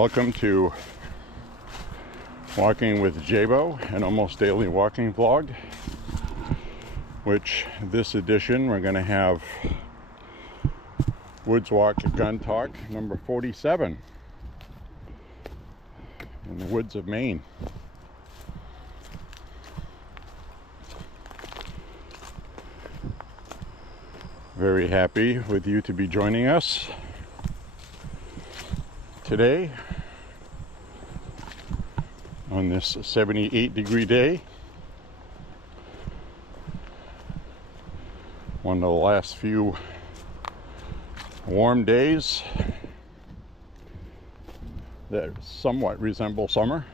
Welcome to Walking with Jabo, an almost daily walking vlog, which this edition we're going to have Woods Walk Gun Talk number 47 in the woods of Maine. Very happy with you to be joining us today on this 78-degree day. One of the last few warm days that somewhat resemble summer.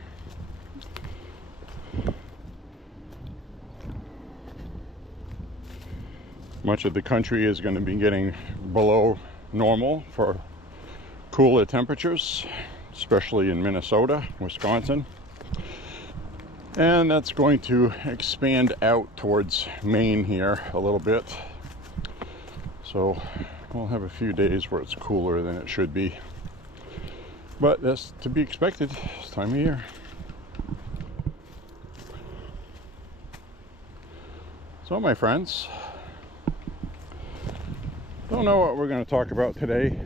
Much of the country is going to be getting below normal for cooler temperatures, especially in Minnesota, Wisconsin. And that's going to expand out towards Maine here a little bit. So we'll have a few days where it's cooler than it should be. But that's to be expected this time of year. So my friends, don't know what we're going to talk about today.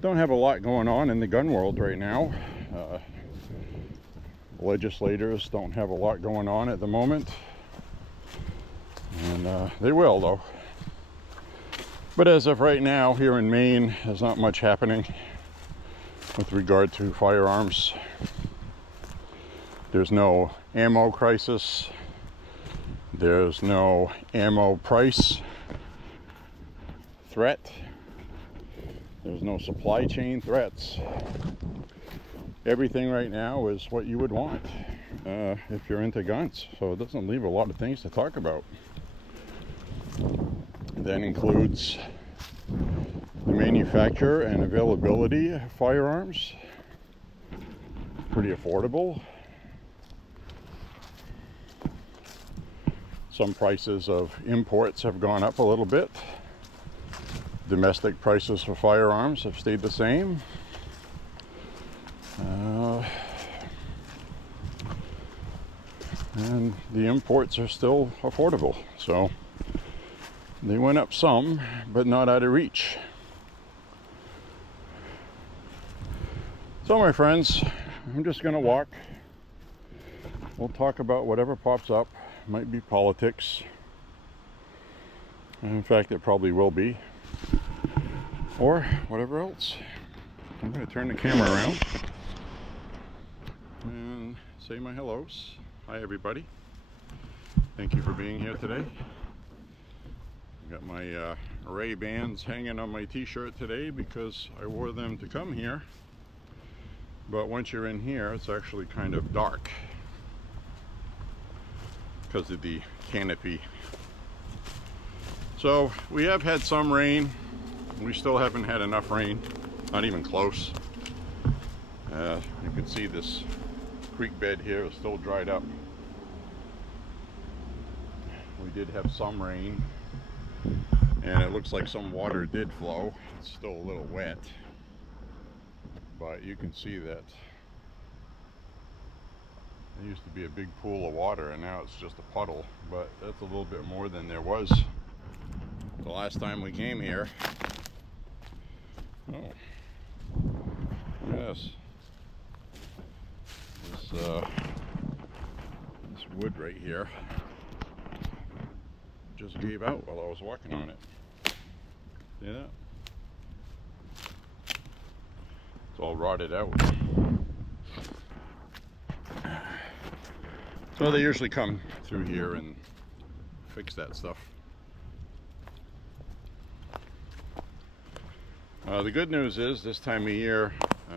Don't have a lot going on in the gun world right now. Legislators don't have a lot going on at the moment, and they will though. But as of right now here in Maine, there's not much happening with regard to firearms. There's no ammo crisis. There's no ammo price threat. There's no supply chain threats. Everything right now is what you would want if you're into guns. So it doesn't leave a lot of things to talk about. That includes the manufacture and availability of firearms. Pretty affordable. Some prices of imports have gone up a little bit. Domestic prices for firearms have stayed the same. And the imports are still affordable. So they went up some, but not out of reach. So my friends, I'm just going to walk. We'll talk about whatever pops up. Might be politics. In fact, it probably will be. Or whatever else. I'm going to turn the camera around and say my hellos. Hi everybody. Thank you for being here today. I've got my Ray-Bans hanging on my t-shirt today because I wore them to come here. But once you're in here, it's actually kind of dark because of the canopy. So we have had some rain. We still haven't had enough rain, not even close. You can see this creek bed here is still dried up. We did have some rain, and it looks like some water did flow. It's still a little wet, but you can see that there used to be a big pool of water, and now it's just a puddle. But that's a little bit more than there was the last time we came here. Oh, yes. This wood right here just gave out while I was walking on it. See that? It's all rotted out. So they usually come through here and fix that stuff. The good news is this time of year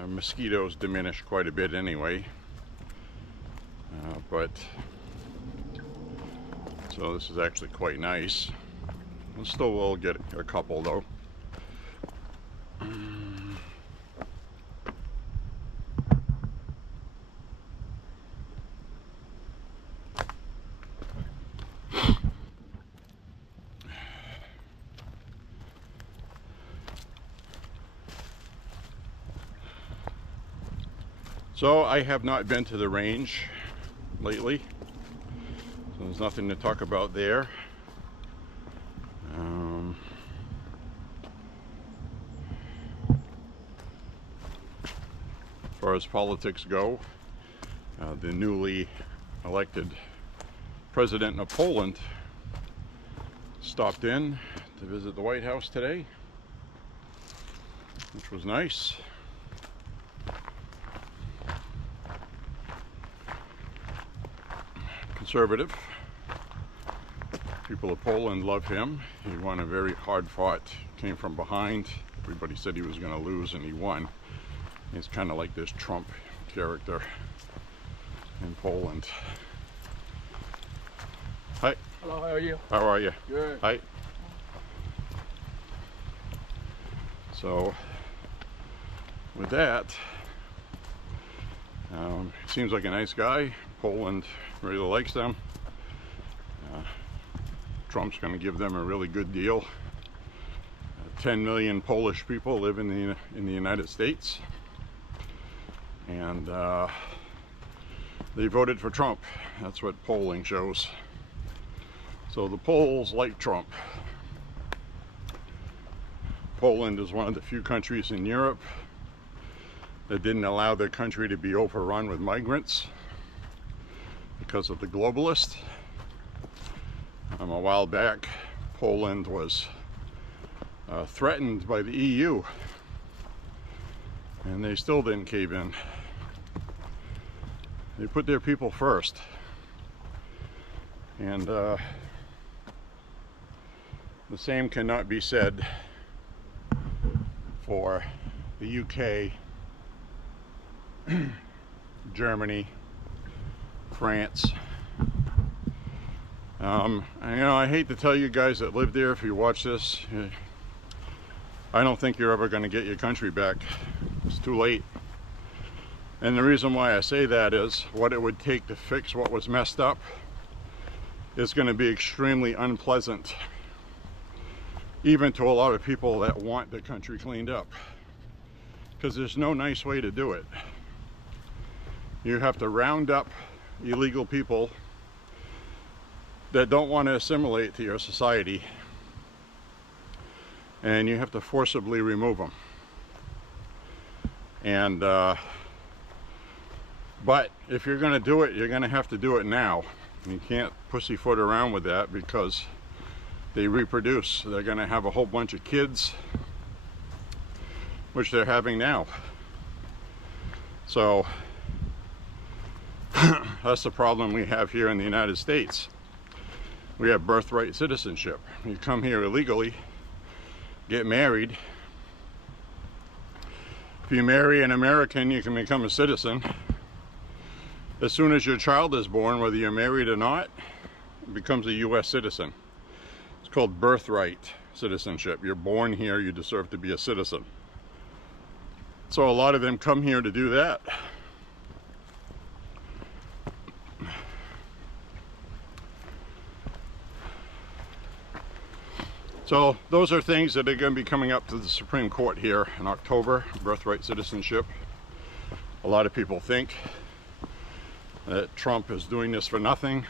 mosquitoes diminish quite a bit anyway, but so this is actually quite nice. We'll still will get a couple though. So I have not been to the range lately, so there's nothing to talk about there. As far as politics go, the newly elected president of Poland stopped in to visit the White House today, which was nice. Conservative. People of Poland love him. He won a very hard-fought, came from behind. Everybody said he was going to lose, and he won. He's kind of like this Trump character in Poland. Hi. Hello, how are you? How are you? Good. Hi. So, with that, seems like a nice guy. Poland really likes them. Trump's going to give them a really good deal. 10 million Polish people live in the United States, and they voted for Trump. That's what polling shows. So the Poles like Trump. Poland is one of the few countries in Europe that didn't allow their country to be overrun with migrants because of the globalists. A while back, Poland was threatened by the EU, and they still didn't cave in. They put their people first, and the same cannot be said for the UK, Germany, France. I hate to tell you guys that live there, if you watch this, I don't think you're ever going to get your country back. It's too late. And the reason why I say that is what it would take to fix what was messed up is going to be extremely unpleasant, even to a lot of people that want the country cleaned up, because there's no nice way to do it. You have to round up illegal people that don't want to assimilate to your society, and you have to forcibly remove them. And but if you're going to do it, you're going to have to do it now. You can't pussyfoot around with that, because they reproduce. They're going to have a whole bunch of kids, which they're having now. So that's the problem we have here in the United States. We have birthright citizenship. You come here illegally, get married. If you marry an American, you can become a citizen. As soon as your child is born, whether you're married or not, it becomes a U.S. citizen. It's called birthright citizenship. You're born here, you deserve to be a citizen. So a lot of them come here to do that. So those are things that are going to be coming up to the Supreme Court here in October, birthright citizenship. A lot of people think that Trump is doing this for nothing.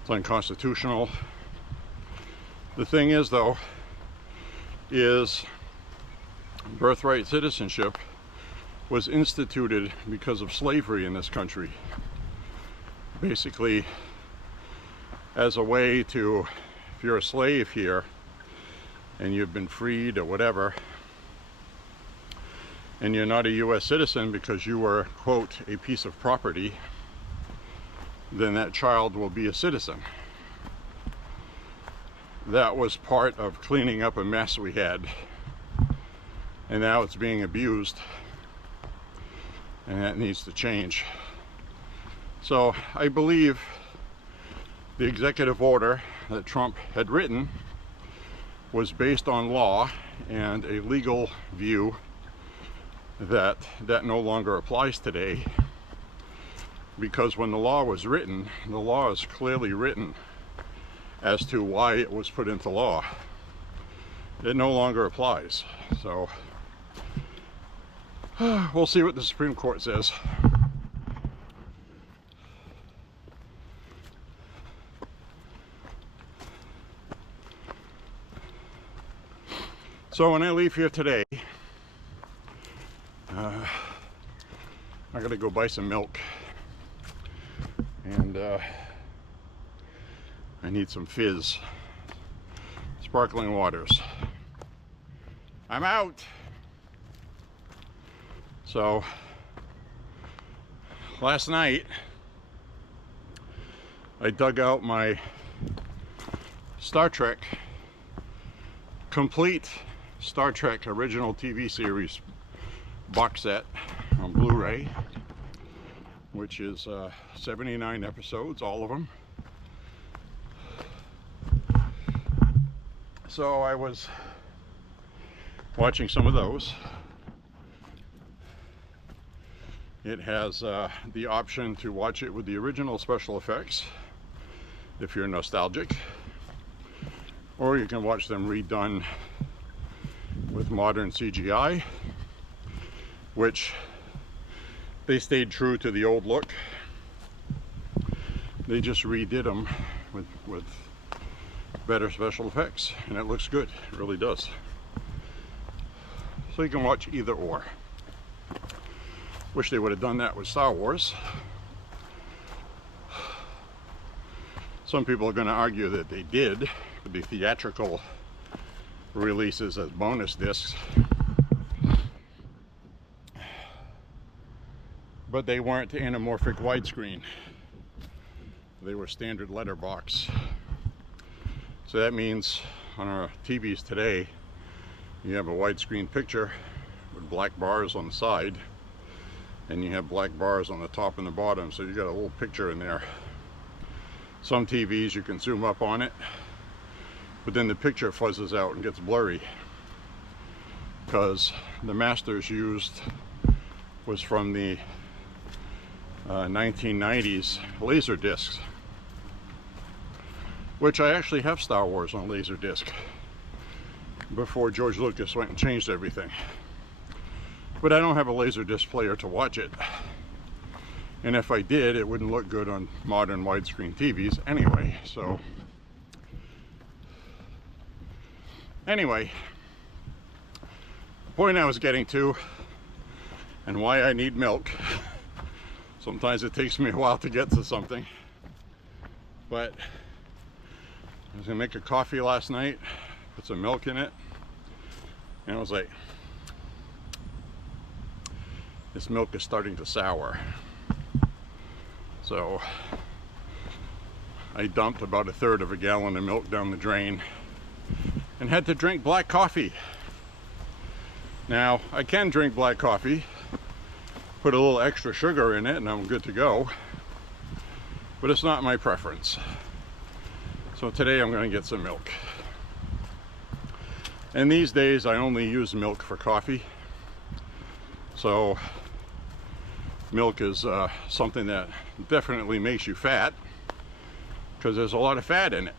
It's unconstitutional. The thing is, though, is birthright citizenship was instituted because of slavery in this country. Basically, as a way to, if you're a slave here and you've been freed or whatever, and you're not a U.S. citizen because you were, quote, a piece of property, then that child will be a citizen. That was part of cleaning up a mess we had, and now it's being abused, and that needs to change. So I believe the executive order that Trump had written was based on law and a legal view that no longer applies today, because when the law was written, the law is clearly written as to why it was put into law. It no longer applies. So We'll see what the Supreme Court says. So when I leave here today, I gotta go buy some milk, and I need some fizz, sparkling waters. I'm out. So last night I dug out my Star Trek, complete Star Trek original TV series box set on Blu-ray, which is 79 episodes, all of them. So I was watching some of those. It has the option to watch it with the original special effects if you're nostalgic, or you can watch them redone with modern CGI, which they stayed true to the old look. They just redid them with better special effects, and it looks good. It really does. So you can watch either or. Wish they would have done that with Star Wars. Some people are going to argue that they did with the theatrical releases as bonus discs, but they weren't anamorphic widescreen. They were standard letterbox. So that means on our TVs today, you have a widescreen picture with black bars on the side, and you have black bars on the top and the bottom, so you got a little picture in there. Some TVs you can zoom up on it, but then the picture fuzzes out and gets blurry, because the Masters used was from the 1990s laser discs, which I actually have Star Wars on Laserdisc before George Lucas went and changed everything. But I don't have a Laserdisc player to watch it, and if I did, it wouldn't look good on modern widescreen TVs anyway. So anyway, the point I was getting to, and why I need milk. Sometimes it takes me a while to get to something, but I was gonna make a coffee last night, put some milk in it, and I was like, this milk is starting to sour. So I dumped about 1/3 of a gallon of milk down the drain and had to drink black coffee. Now, I can drink black coffee, put a little extra sugar in it, and I'm good to go, but it's not my preference. So today I'm going to get some milk. And these days I only use milk for coffee. So milk is something that definitely makes you fat, because there's a lot of fat in it.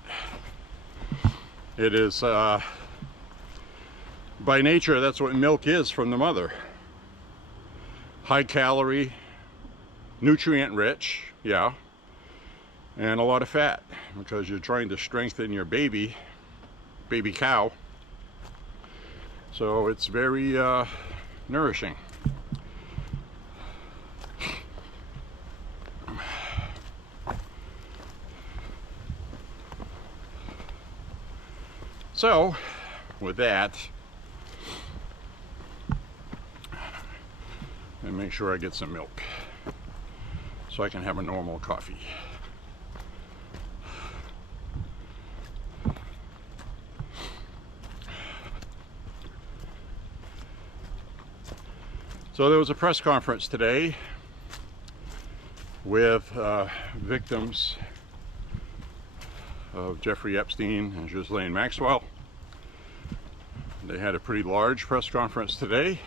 It is, by nature, that's what milk is from the mother. High calorie, nutrient rich, yeah, and a lot of fat, because you're trying to strengthen your baby cow. So it's very nourishing. So with that, and make sure I get some milk so I can have a normal coffee. So there was a press conference today with victims of Jeffrey Epstein and Ghislaine Maxwell. They had a pretty large press conference today.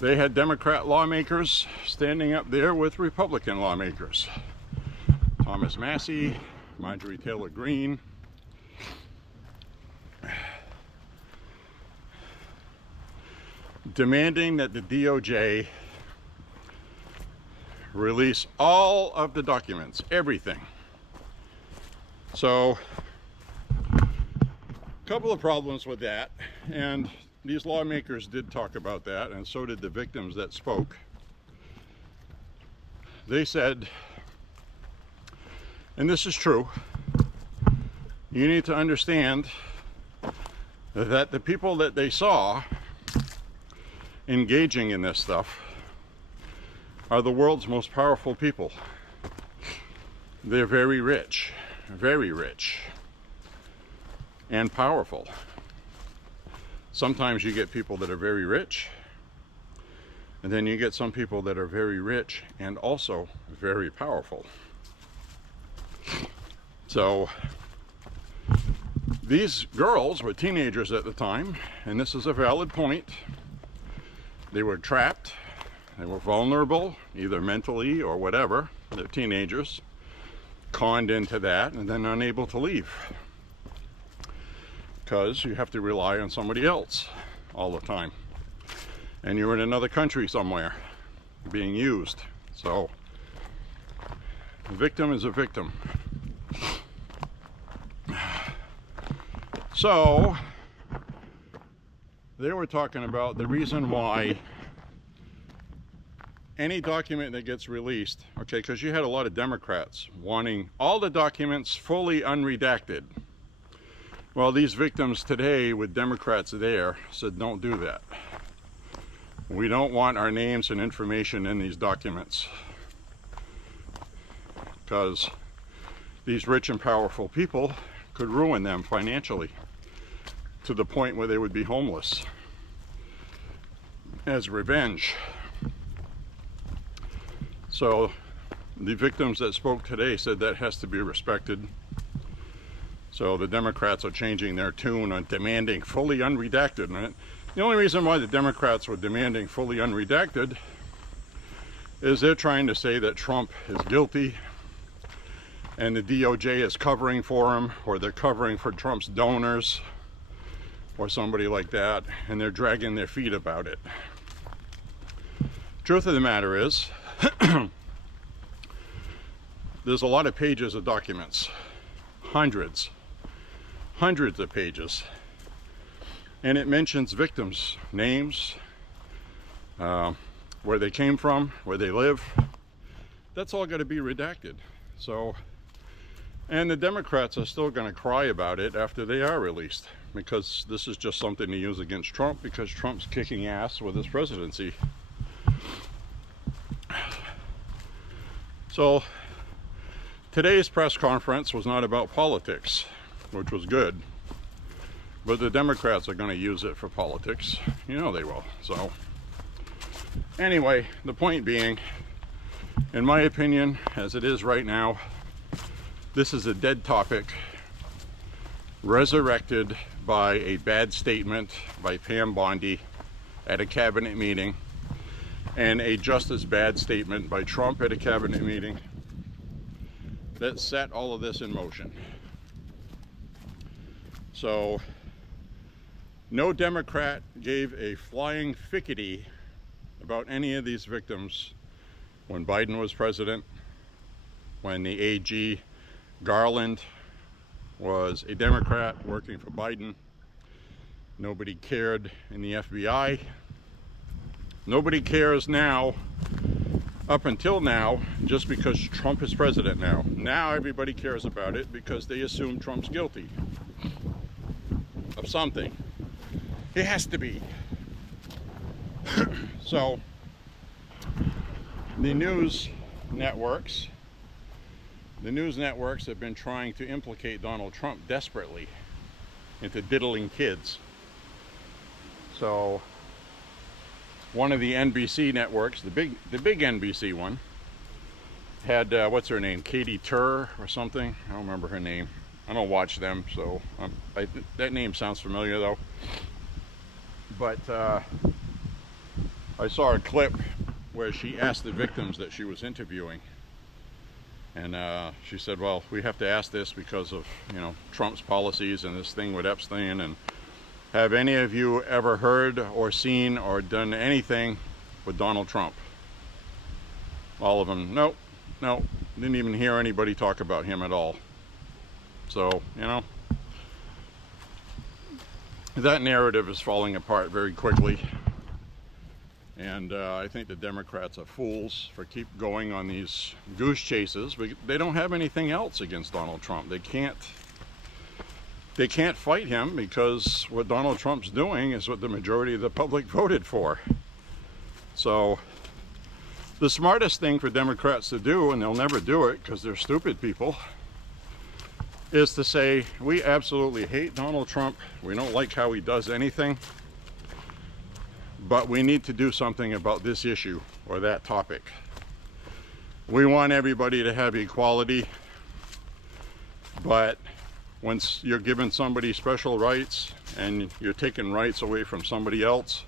They had Democrat lawmakers standing up there with Republican lawmakers. Thomas Massie, Marjorie Taylor Greene. demanding that the DOJ release all of the documents, everything. So, a couple of problems with that, and these lawmakers did talk about that, and so did the victims that spoke. They said, and this is true, you need to understand that the people that they saw engaging in this stuff are the world's most powerful people. They're very rich, and powerful. Sometimes you get people that are very rich, and then you get some people that are very rich and also very powerful. So these girls were teenagers at the time, and this is a valid point. They were trapped, they were vulnerable, either mentally or whatever. They're teenagers, conned into that, and then unable to leave. Because you have to rely on somebody else all the time. And you're in another country somewhere, being used. So, a victim is a victim. So, they were talking about the reason why any document that gets released, okay, because you had a lot of Democrats wanting all the documents fully unredacted. Well, these victims today with Democrats there said, don't do that. We don't want our names and information in these documents, because these rich and powerful people could ruin them financially to the point where they would be homeless as revenge. So the victims that spoke today said that has to be respected. So the Democrats are changing their tune on demanding fully unredacted. And the only reason why the Democrats were demanding fully unredacted is they're trying to say that Trump is guilty and the DOJ is covering for him, or they're covering for Trump's donors or somebody like that, and they're dragging their feet about it. Truth of the matter is, there's a lot of pages of documents, hundreds of pages, and it mentions victims' names, where they came from, where they live. That's all got to be redacted. So, and the Democrats are still going to cry about it after they are released, because this is just something to use against Trump, because Trump's kicking ass with his presidency. So today's press conference was not about politics, which was good, but the Democrats are going to use it for politics. You know they will. So anyway, the point being, in my opinion, as it is right now, this is a dead topic, resurrected by a bad statement by Pam Bondi at a cabinet meeting, and a just as bad statement by Trump at a cabinet meeting that set all of this in motion. So no Democrat gave a flying fickety about any of these victims when Biden was president, when the AG Garland was a Democrat working for Biden. Nobody cared in the FBI. Nobody cares now, up until now, just because Trump is president now. Now everybody cares about it because they assume Trump's guilty of something. It has to be. So, the news networks have been trying to implicate Donald Trump desperately into diddling kids. So, one of the NBC networks, the big NBC one, had what's her name, Katie Tur or something. I don't remember her name. I don't watch them, so that name sounds familiar though. But I saw a clip where she asked the victims that she was interviewing, and she said, "Well, we have to ask this because of Trump's policies and this thing with Epstein, and Have any of you ever heard or seen or done anything with Donald Trump? All of them, nope, nope, didn't even hear anybody talk about him at all. So, you know, that narrative is falling apart very quickly. And I think the Democrats are fools for keep going on these goose chases, but they don't have anything else against Donald Trump. They can't fight him because what Donald Trump's doing is what the majority of the public voted for. So the smartest thing for Democrats to do, and they'll never do it because they're stupid people, is to say, we absolutely hate Donald Trump. We don't like how he does anything. But we need to do something about this issue or that topic. We want everybody to have equality, but once you're giving somebody special rights and you're taking rights away from somebody else,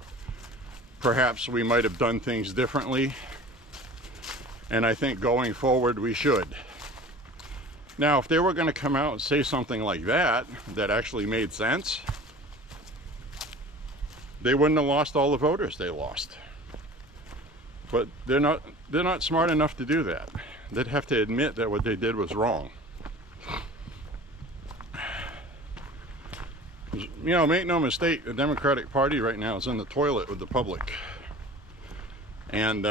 perhaps we might have done things differently. And I think going forward we should. Now, if they were going to come out and say something like that, that actually made sense, they wouldn't have lost all the voters they lost. But they're not smart enough to do that. They'd have to admit that what they did was wrong. You know, make no mistake, the Democratic Party right now is in the toilet with the public. And,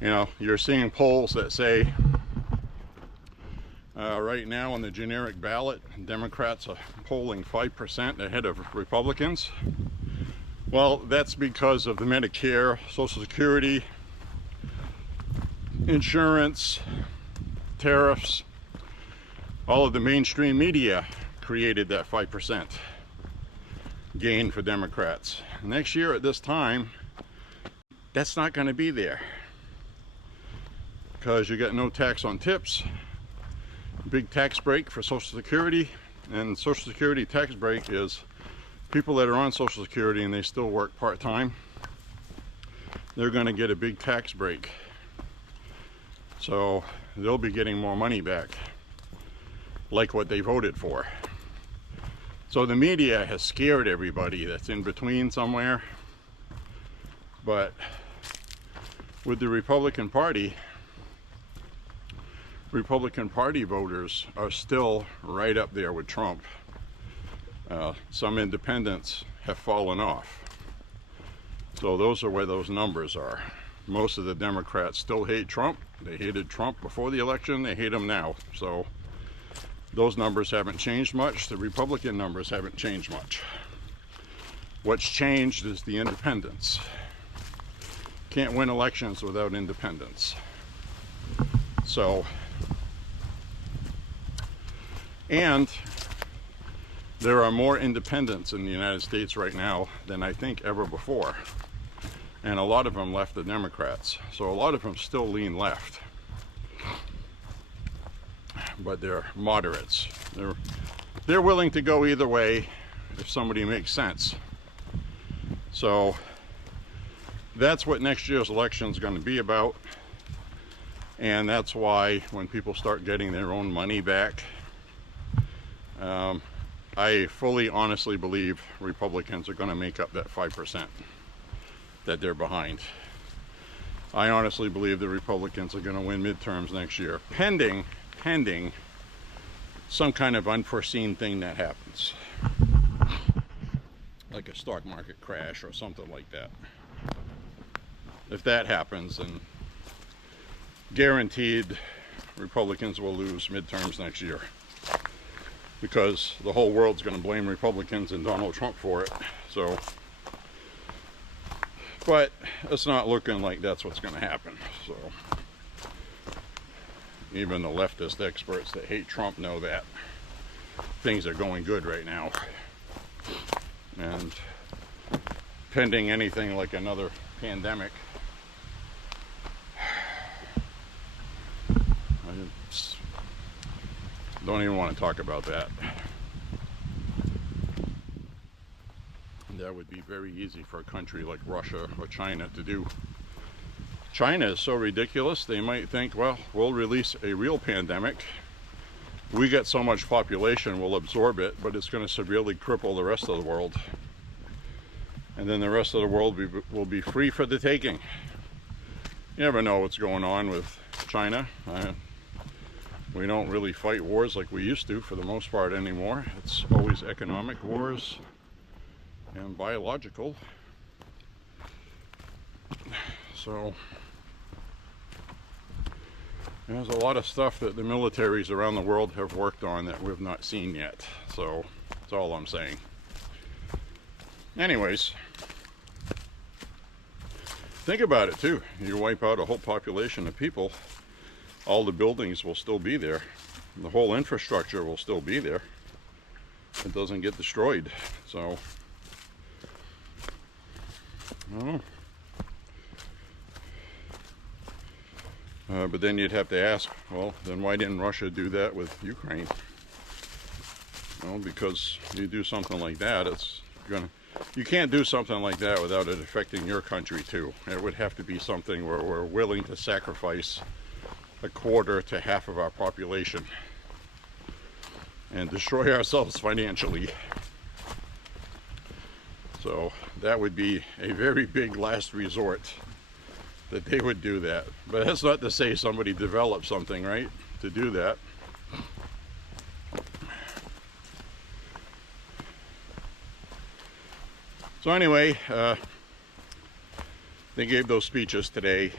you know, you're seeing polls that say, right now on the generic ballot, Democrats are polling 5% ahead of Republicans. Well, that's because of the Medicare, Social Security, insurance, tariffs. All of the mainstream media created that 5% gain for Democrats. Next year at this time, that's not going to be there because you got no tax on tips, big tax break for Social Security, and Social Security tax break is people that are on Social Security and they still work part-time, they're going to get a big tax break. So they'll be getting more money back, like what they voted for. So the media has scared everybody that's in between somewhere. But with the Republican Party voters are still right up there with Trump. Some independents have fallen off. So those are where those numbers are. Most of the Democrats still hate Trump. They hated Trump before the election, they hate him now. So those numbers haven't changed much. The Republican numbers haven't changed much. What's changed is the independents. Can't win elections without independents. So, and there are more independents in the United States right now than I think ever before. And a lot of them left the Democrats. So a lot of them still lean left. But they're moderates. They're willing to go either way if somebody makes sense. So that's what next year's election is going to be about. And that's why when people start getting their own money back, I fully honestly believe Republicans are going to make up that 5% that they're behind. I honestly believe the Republicans are going to win midterms next year, pending some kind of unforeseen thing that happens, like a stock market crash or something like that. If that happens, then guaranteed Republicans will lose midterms next year, because the whole world's going to blame Republicans and Donald Trump for it. So, but it's not looking like that's what's going to happen. So even the leftist experts that hate Trump know that things are going good right now. And pending anything like another pandemic, I don't even want to talk about that. That would be very easy for a country like Russia or China to do. China is so ridiculous, they might think, well, we'll release a real pandemic we get so much population, we'll absorb it, but it's going to severely cripple the rest of the world. And then the rest of the world will be free for the taking. You never know what's going on with China. We don't really fight wars like we used to for the most part anymore. It's always economic wars and biological. So there's a lot of stuff that the militaries around the world have worked on that we've not seen yet. So that's all I'm saying. Anyways, think about it too. You wipe out a whole population of people, all the buildings will still be there. The whole infrastructure will still be there. It doesn't get destroyed. So, I don't know. But then you'd have to ask, well, then why didn't Russia do that with Ukraine? Well, because you do something like that, you can't do something like that without it affecting your country too. It would have to be something where we're willing to sacrifice a quarter to half of our population and destroy ourselves financially. So that would be a very big last resort, that they would do that. But that's not to say somebody developed something, right, to do that. So anyway, they gave those speeches today.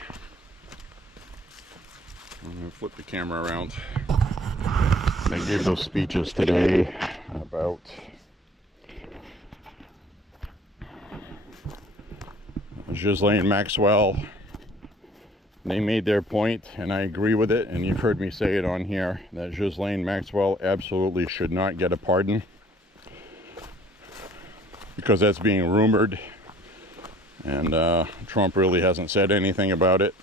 I'm going to flip the camera around. They gave those speeches today about Ghislaine Maxwell. They made their point, and I agree with it, and you've heard me say it on here, that Ghislaine Maxwell absolutely should not get a pardon, because that's being rumored, and Trump really hasn't said anything about it.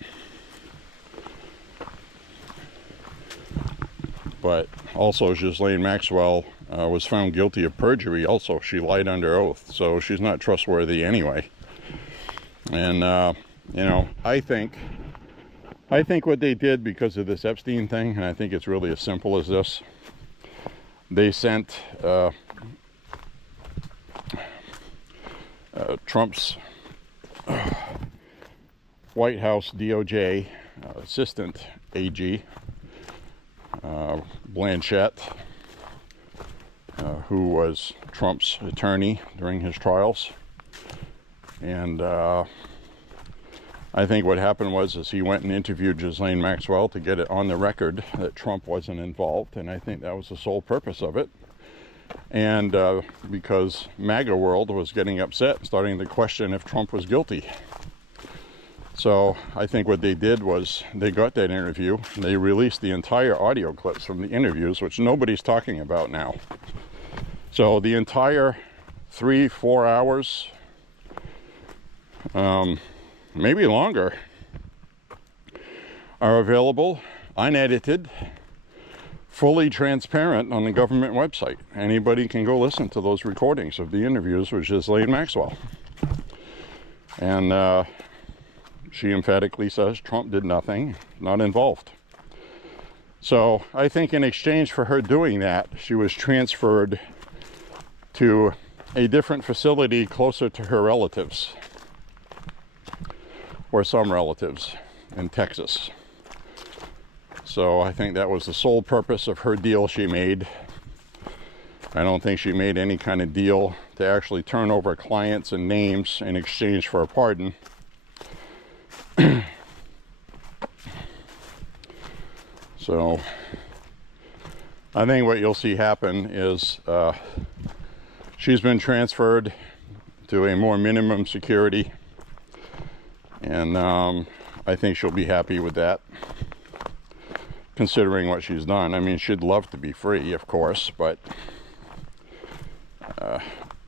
But also, Ghislaine Maxwell was found guilty of perjury also. She lied under oath, so she's not trustworthy anyway. And you know, I think what they did because of this Epstein thing, and I think it's really as simple as this, they sent Trump's White House DOJ assistant AG, Blanchett, who was Trump's attorney during his trials. And I think what happened was he went and interviewed Ghislaine Maxwell to get it on the record that Trump wasn't involved, and I think that was the sole purpose of it. And because MAGA world was getting upset, starting to question if Trump was guilty. So I think what they did was they got that interview, and they released the entire audio clips from the interviews, which nobody's talking about now. So the entire 3-4 hours, maybe longer, are available, unedited, fully transparent on the government website. Anybody can go listen to those recordings of the interviews with Ghislaine Maxwell. And she emphatically says Trump did nothing, not involved. So I think in exchange for her doing that, she was transferred to a different facility closer to her relatives, or some relatives in Texas. So I think that was the sole purpose of her deal she made. I don't think she made any kind of deal to actually turn over clients and names in exchange for a pardon. So I think what you'll see happen is she's been transferred to a more minimum security, and I think she'll be happy with that, considering what she's done. I mean, she'd love to be free, of course, but I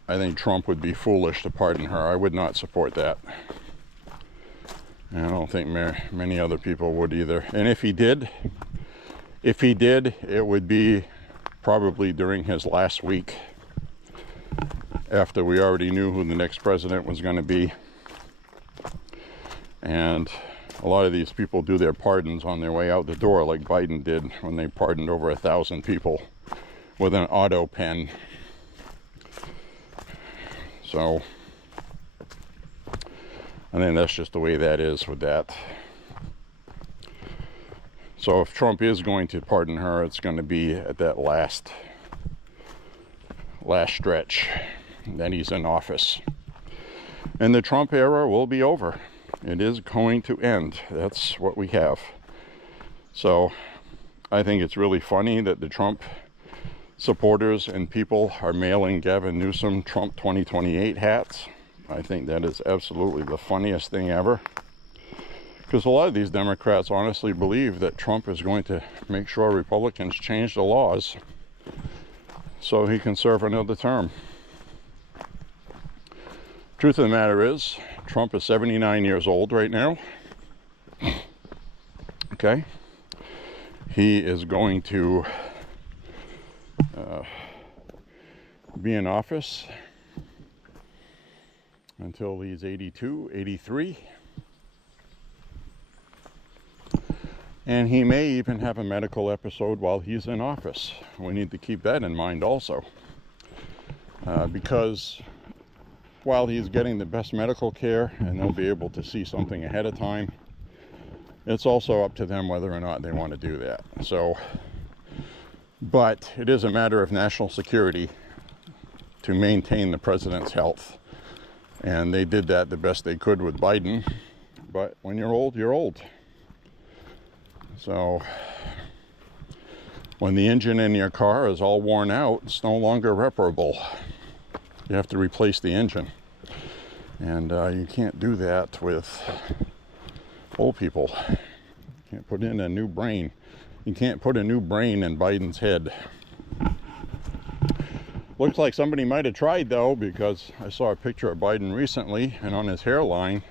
think Trump would be foolish to pardon her. I would not support that. And I don't think many other people would either. And if he did, it would be probably during his last week, after we already knew who the next president was going to be. And a lot of these people do their pardons on their way out the door, like Biden did when they pardoned over 1,000 people with an auto pen. So I think that's just the way that is with that. So if Trump is going to pardon her, it's going to be at that last stretch that he's in office. And the Trump era will be over. It is going to end. That's what we have. So I think it's really funny that the Trump supporters and people are mailing Gavin Newsom Trump 2028 hats. I think that is absolutely the funniest thing ever. Because a lot of these Democrats honestly believe that Trump is going to make sure Republicans change the laws so he can serve another term. Truth of the matter is, Trump is 79 years old right now. Okay? He is going to be in office until he's 82, 83. And he may even have a medical episode while he's in office. We need to keep that in mind also. Because while he's getting the best medical care and they'll be able to see something ahead of time, it's also up to them whether or not they want to do that. So, but it is a matter of national security to maintain the president's health. And they did that the best they could with Biden. But when you're old, you're old. So when the engine in your car is all worn out, it's no longer reparable. You have to replace the engine. And you can't do that with old people. You can't put in a new brain. You can't put a new brain in Biden's head. Looks like somebody might have tried though, because I saw a picture of Biden recently, and on his hairline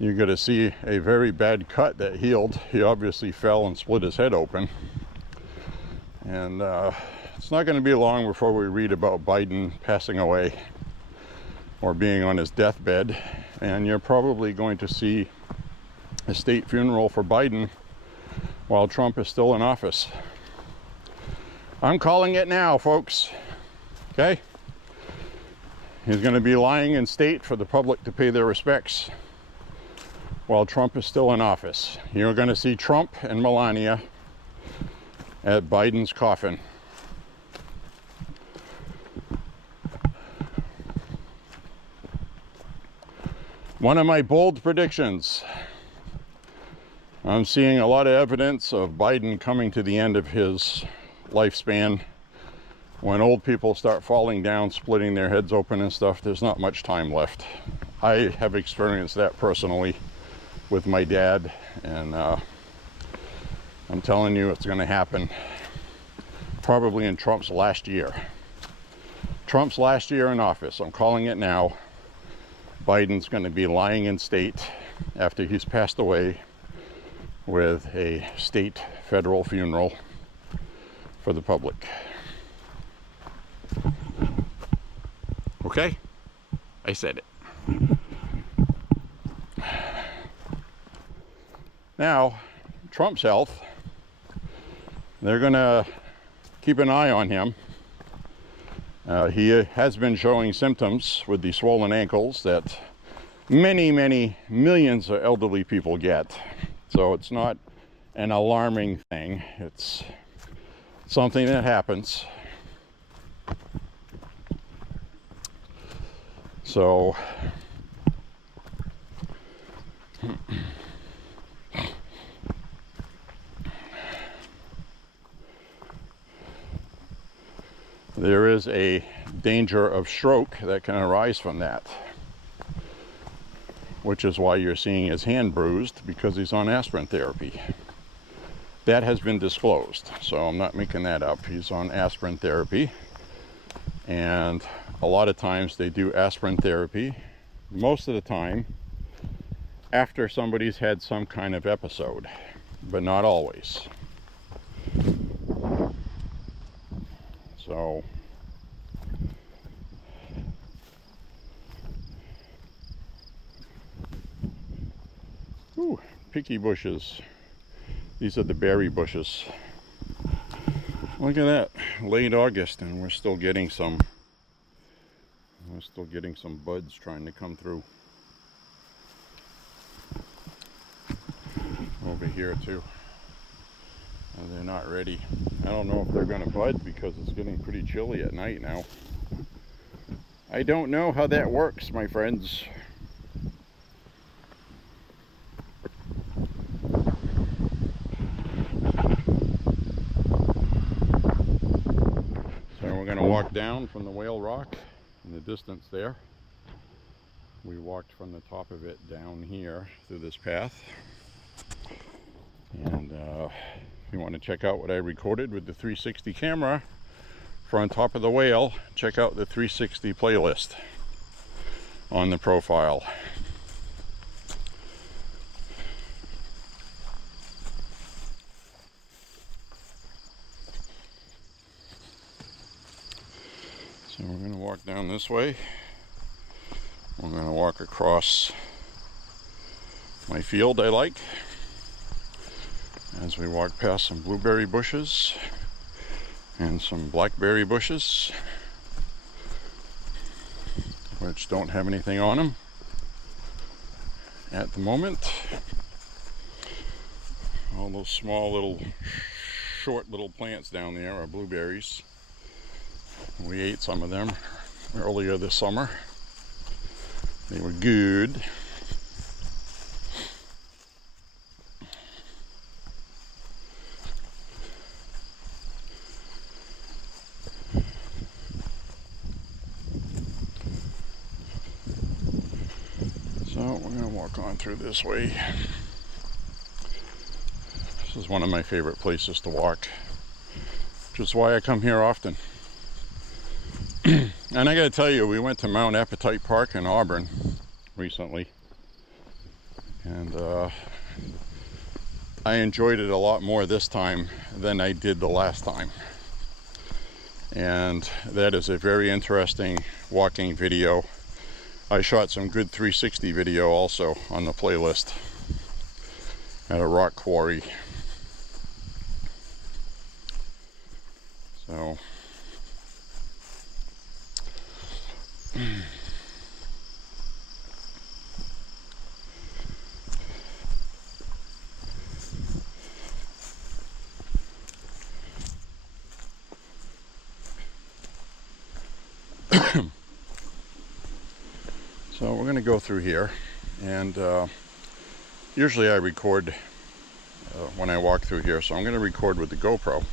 you're going to see a very bad cut that healed. He obviously fell and split his head open. And it's not going to be long before we read about Biden passing away or being on his deathbed. And you're probably going to see a state funeral for Biden while Trump is still in office. I'm calling it now, folks. Okay? He's going to be lying in state for the public to pay their respects while Trump is still in office. You're going to see Trump and Melania at Biden's coffin. One of my bold predictions. I'm seeing a lot of evidence of Biden coming to the end of his lifespan. When old people start falling down, splitting their heads open and stuff, there's not much time left. I have experienced that personally with my dad, and I'm telling you it's going to happen probably in Trump's last year. Trump's last year in office, I'm calling it now. Biden's going to be lying in state after he's passed away with a state federal funeral for the public. Okay? I said it. Now, Trump's health, they're going to keep an eye on him. He has been showing symptoms with the swollen ankles that many, many millions of elderly people get. So it's not an alarming thing. It's something that happens. So there is a danger of stroke that can arise from that, which is why you're seeing his hand bruised, because he's on aspirin therapy. That has been disclosed, so I'm not making that up. He's on aspirin therapy, and a lot of times they do aspirin therapy, most of the time, after somebody's had some kind of episode, but not always. So picky bushes. These are the berry bushes. Look at that, late August, and we're still getting some buds trying to come through. Over here too. And they're not ready. I don't know if they're going to bud because it's getting pretty chilly at night now. I don't know how that works, my friends. So we're going to walk down from the Whale Rock in the distance there. We walked from the top of it down here through this path. And if you want to check out what I recorded with the 360 camera for On Top of the Whale, check out the 360 playlist on the profile. So we're going to walk down this way. We're going to walk across my field I like, as we walk past some blueberry bushes and some blackberry bushes, which don't have anything on them at the moment. All those small little short little plants down there are blueberries. We ate some of them earlier this summer. They were good. So we're going to walk on through this way. This is one of my favorite places to walk, which is why I come here often. And I got to tell you, we went to Mount Appetite Park in Auburn recently, and I enjoyed it a lot more this time than I did the last time. And that is a very interesting walking video. I shot some good 360 video also on the playlist at a rock quarry. So so we're going to go through here, and usually I record when I walk through here, so I'm going to record with the GoPro,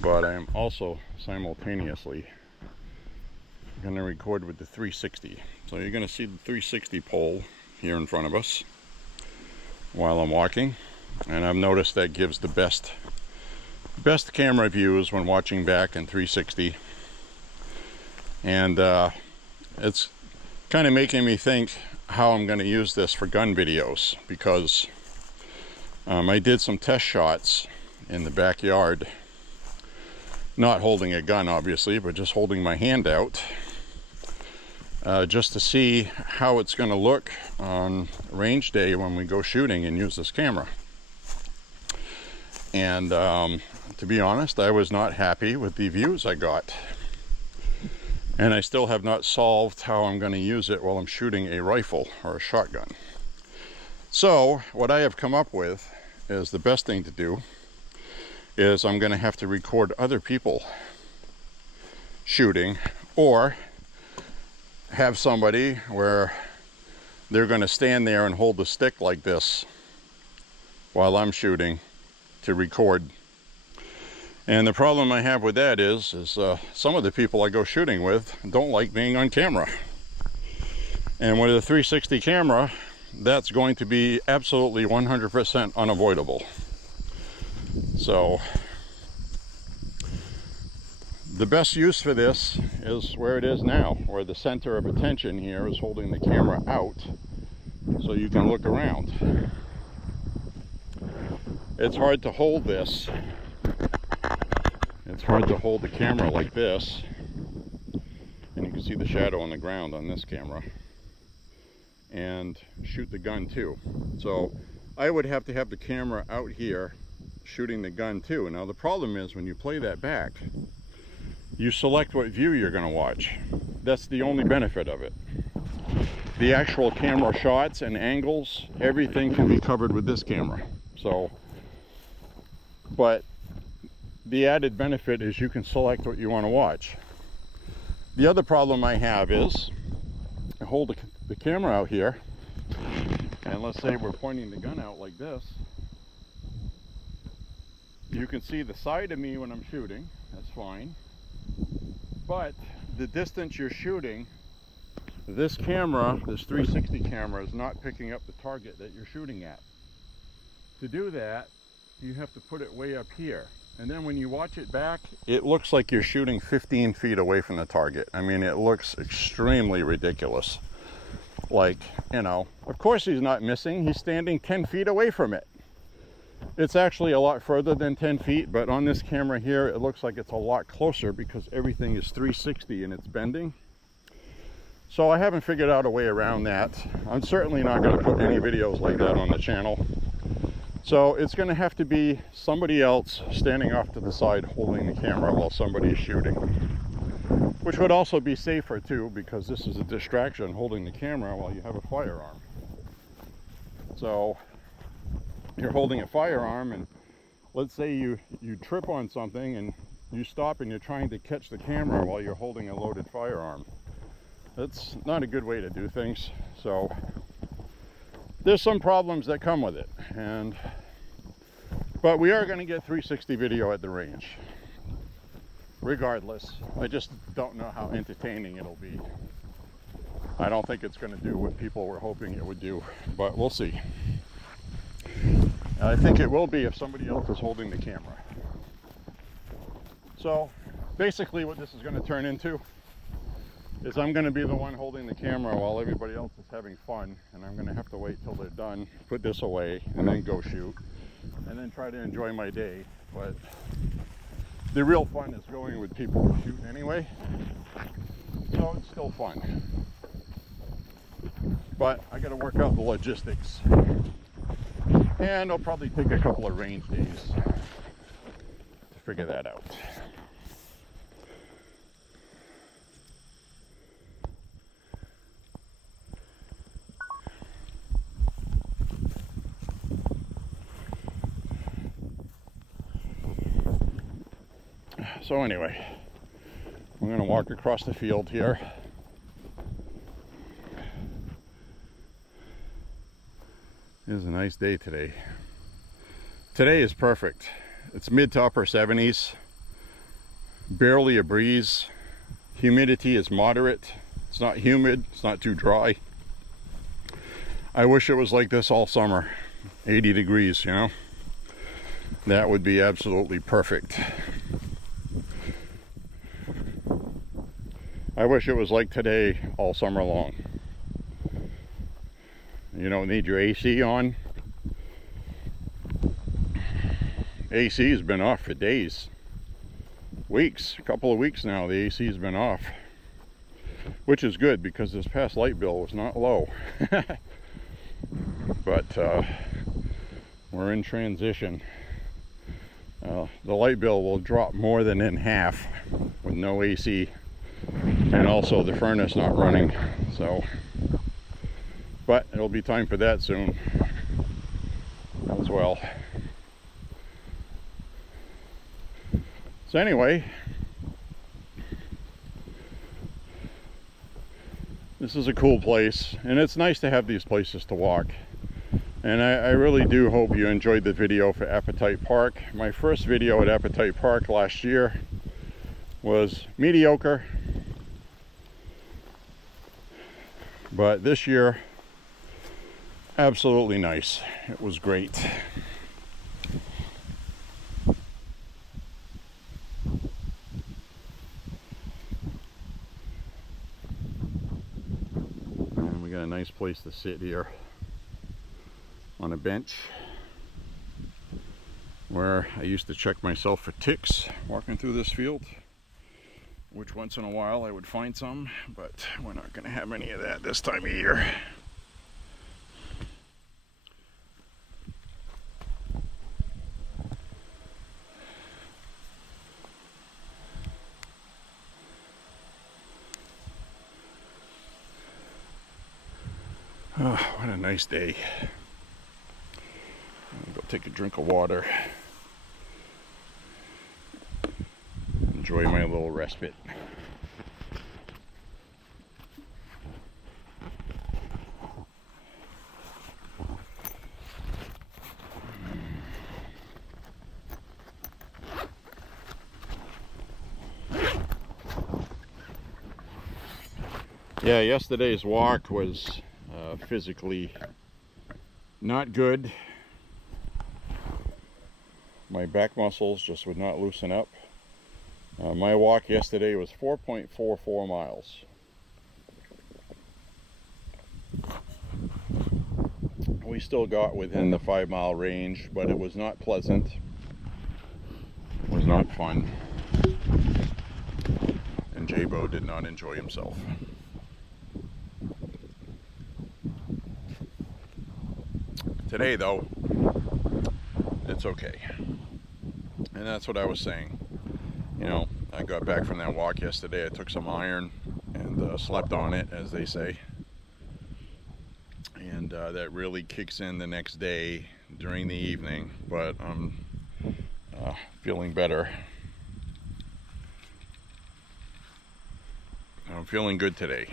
but I am also simultaneously going to record with the 360. So you're going to see the 360 pole here in front of us while I'm walking, and I've noticed that gives the best camera views when watching back in 360. And it's kind of making me think how I'm going to use this for gun videos, because I did some test shots in the backyard, not holding a gun obviously, but just holding my hand out, just to see how it's going to look on range day when we go shooting and use this camera. And to be honest, I was not happy with the views I got. And I still have not solved how I'm going to use it while I'm shooting a rifle or a shotgun. So what I have come up with is the best thing to do is I'm going to have to record other people shooting, or have somebody where they're going to stand there and hold the stick like this while I'm shooting to record. And the problem I have with that is some of the people I go shooting with don't like being on camera. And with a 360 camera, that's going to be absolutely 100% unavoidable. So the best use for this is where it is now, where the center of attention here is holding the camera out so you can look around. It's hard to hold this. It's hard to hold the camera like this, and you can see the shadow on the ground on this camera, and shoot the gun too. So I would have to have the camera out here shooting the gun too. Now the problem is when you play that back, you select what view you're going to watch. That's the only benefit of it. The actual camera shots and angles, everything can be covered with this camera. So, but the added benefit is you can select what you want to watch. The other problem I have is I hold the camera out here, and let's say we're pointing the gun out like this. You can see the side of me when I'm shooting, that's fine. But the distance you're shooting, this camera, this 360 camera, is not picking up the target that you're shooting at. To do that, you have to put it way up here. And then when you watch it back, it looks like you're shooting 15 feet away from the target. I mean, it looks extremely ridiculous. Like, you know, of course he's not missing. He's standing 10 feet away from it. It's actually a lot further than 10 feet, but on this camera here, it looks like it's a lot closer because everything is 360 and it's bending. So I haven't figured out a way around that. I'm certainly not going to put any videos like that on the channel. So it's going to have to be somebody else standing off to the side holding the camera while somebody is shooting. Which would also be safer too, because this is a distraction, holding the camera while you have a firearm. So you're holding a firearm, and let's say you trip on something and you stop and you're trying to catch the camera while you're holding a loaded firearm. That's not a good way to do things. So there's some problems that come with it, but we are going to get 360 video at the range regardless. I just don't know how entertaining it'll be. I don't think it's going to do what people were hoping it would do, but we'll see. I think it will be if somebody else is holding the camera. So basically what this is going to turn into is I'm going to be the one holding the camera while everybody else is having fun, and I'm going to have to wait till they're done, put this away, and then go shoot, and then try to enjoy my day. But the real fun is going with people who shoot anyway, so it's still fun. But I got to work out the logistics, and I'll probably take a couple of range days to figure that out. So anyway, I'm going to walk across the field here. It is a nice day today. Today is perfect. It's mid to upper 70s. Barely a breeze. Humidity is moderate. It's not humid. It's not too dry. I wish it was like this all summer. 80 degrees, you know? That would be absolutely perfect. I wish it was like today all summer long. You don't need your AC on. AC has been off for days, weeks, a couple of weeks now. The AC has been off, which is good because this past light bill was not low. But we're in transition. The light bill will drop more than in half with no AC, and also the furnace not running. So, but it'll be time for that soon as well. So anyway, this is a cool place, and it's nice to have these places to walk. And I really do hope you enjoyed the video for Appetite Park. My first video at Appetite Park last year was mediocre, but this year, absolutely nice. It was great. And we got a nice place to sit here on a bench where I used to check myself for ticks walking through this field, which once in a while I would find some, but we're not going to have any of that this time of year. Oh, what a nice day. Go take a drink of water. Enjoy my little respite. Yeah, yesterday's walk was physically not good. My back muscles just would not loosen up. My walk yesterday was 4.44 miles. We still got within the 5-mile range, but it was not pleasant. It was not fun. And J-Bo did not enjoy himself. Today, though, it's okay. And that's what I was saying. You know, I got back from that walk yesterday. I took some iron and slept on it, as they say. And that really kicks in the next day during the evening. But I'm feeling better. I'm feeling good today.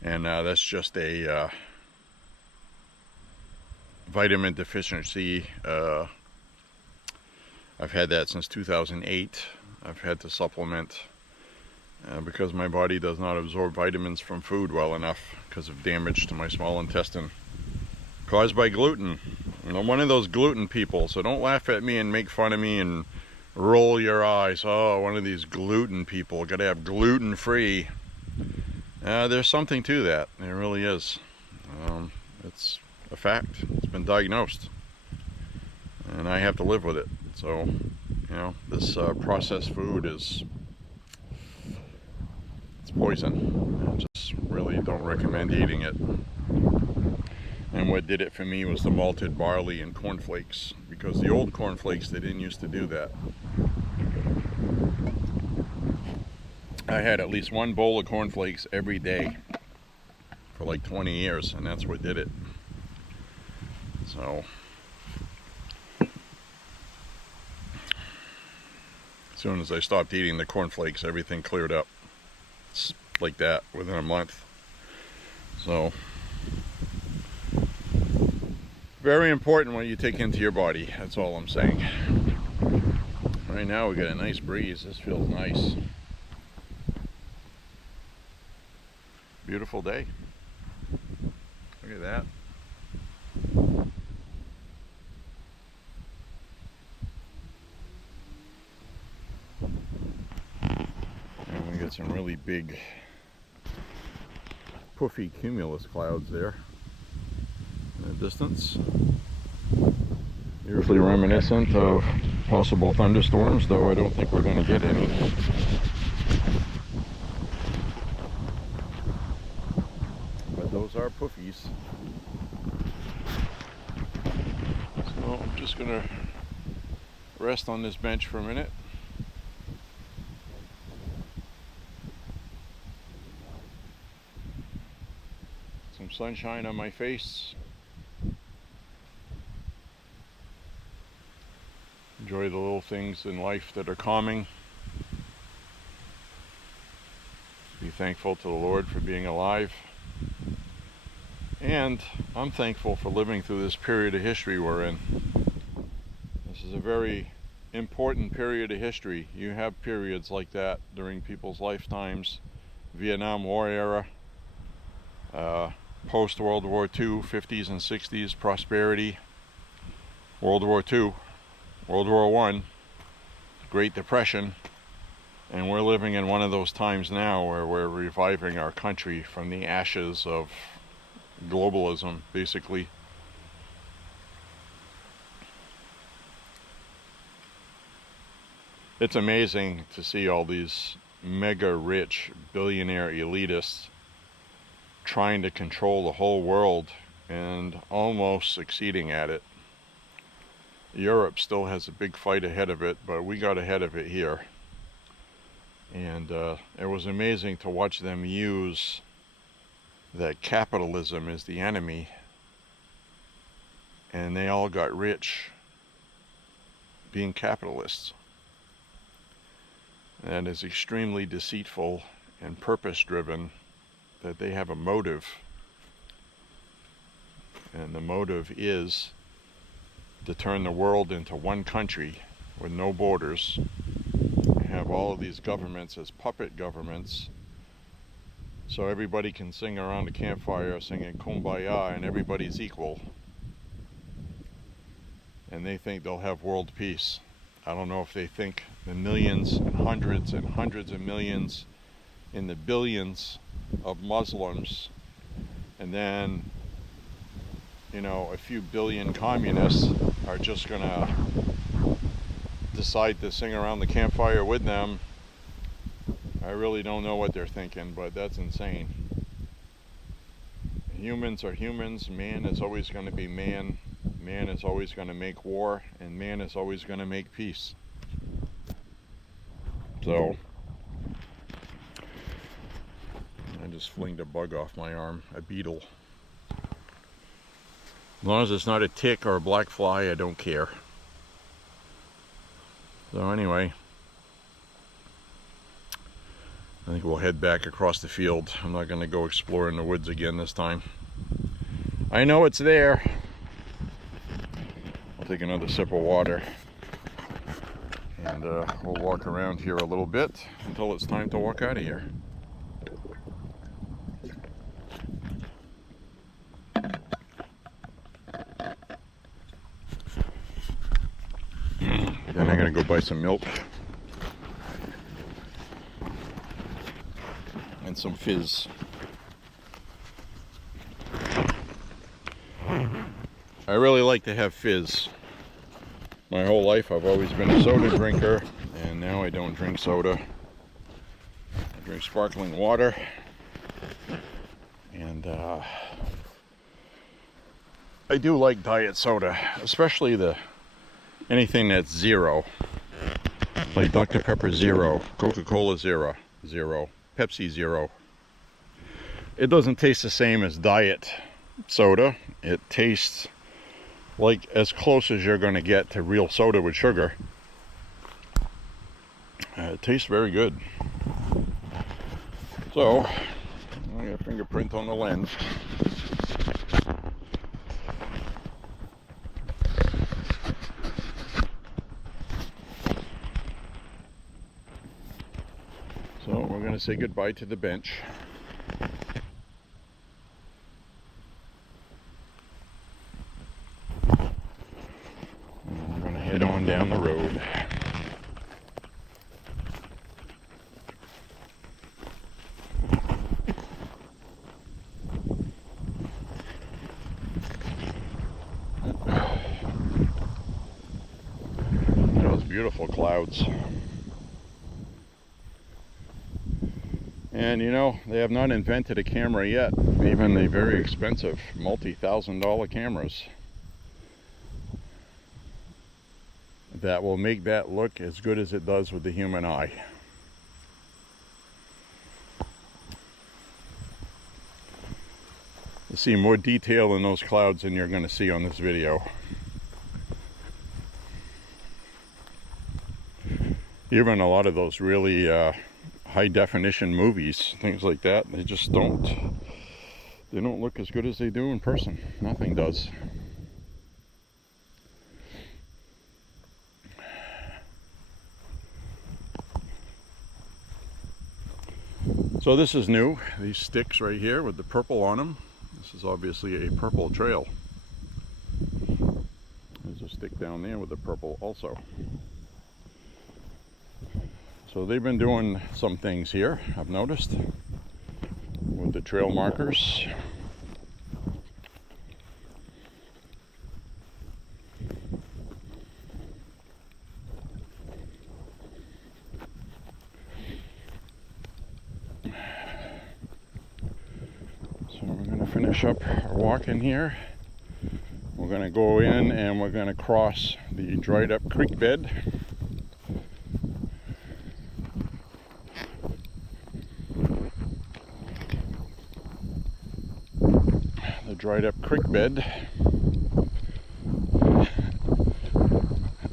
And that's just a vitamin deficiency. I've had that since 2008. I've had to supplement because my body does not absorb vitamins from food well enough because of damage to my small intestine caused by gluten. I'm one of those gluten people, so don't laugh at me and make fun of me and roll your eyes. Oh, one of these gluten people, gotta have gluten-free. There's something to that. There really is. It's a fact. It's been diagnosed, and I have to live with it. So, you know, this processed food it's poison. I just really don't recommend eating it. And what did it for me was the malted barley and cornflakes, because the old cornflakes, they didn't used to do that. I had at least one bowl of cornflakes every day for like 20 years, and that's what did it. So as soon as I stopped eating the cornflakes, everything cleared up. It's like that within a month. So very important what you take into your body. That's all I'm saying. Right now we got a nice breeze. This feels nice. Beautiful day. Look at that. And we got some really big puffy cumulus clouds there in the distance. Beautifully reminiscent of possible thunderstorms, though I don't think we're going to get any. But those are puffies. So I'm just going to rest on this bench for a minute. Some sunshine on my face. Enjoy the little things in life that are calming. Be thankful to the Lord for being alive. And I'm thankful for living through this period of history we're in. This is a very important period of history. You have periods like that during people's lifetimes. Vietnam War era, post-World War II, 50s and 60s, prosperity, World War II, World War I, Great Depression, and we're living in one of those times now where we're reviving our country from the ashes of globalism, basically. It's amazing to see all these mega rich billionaire elitists trying to control the whole world and almost succeeding at it. Europe still has a big fight ahead of it, but we got ahead of it here. And it was amazing to watch them use that capitalism is the enemy, and they all got rich being capitalists. That is extremely deceitful and purpose-driven, that they have a motive, and the motive is to turn the world into one country with no borders, have all of these governments as puppet governments, so everybody can sing around the campfire singing Kumbaya and everybody's equal, and they think they'll have world peace. I don't know if they think the millions and hundreds of millions in the billions of Muslims, and then, you know, a few billion communists are just gonna decide to sing around the campfire with them. I really don't know what they're thinking, but that's insane. Humans are humans. Man is always going to be man. Man is always going to make war, and man is always going to make peace. So, I just flinged a bug off my arm, a beetle. As long as it's not a tick or a black fly, I don't care. So anyway, I think we'll head back across the field. I'm not going to go explore in the woods again this time. I know it's there. I'll take another sip of water, and we'll walk around here a little bit until it's time to walk out of here. Then I'm going to go buy some milk and some fizz. I really like to have fizz. My whole life I've always been a soda drinker, and now I don't drink soda. I drink sparkling water, and I do like diet soda, especially anything that's zero, like Dr. Pepper Zero, Coca-Cola Zero, Pepsi Zero. It doesn't taste the same as diet soda. It tastes like as close as you're going to get to real soda with sugar. It tastes very good. So, I got a fingerprint on the lens. So we're going to say goodbye to the bench. And we're going to head on down the road. Those beautiful clouds. And you know, they have not invented a camera yet, even the very expensive multi-$1,000 cameras that will make that look as good as it does with the human eye. You see more detail in those clouds than you're going to see on this video. Even a lot of those really high definition movies, things like that, they just don't look as good as they do in person. Nothing does. So this is new, these sticks right here with the purple on them. This is obviously a purple trail. There's a stick down there with the purple also. So they've been doing some things here, I've noticed, with the trail markers. So we're going to finish up our walk in here. We're going to go in and we're going to cross the dried up creek bed. dried up creek bed.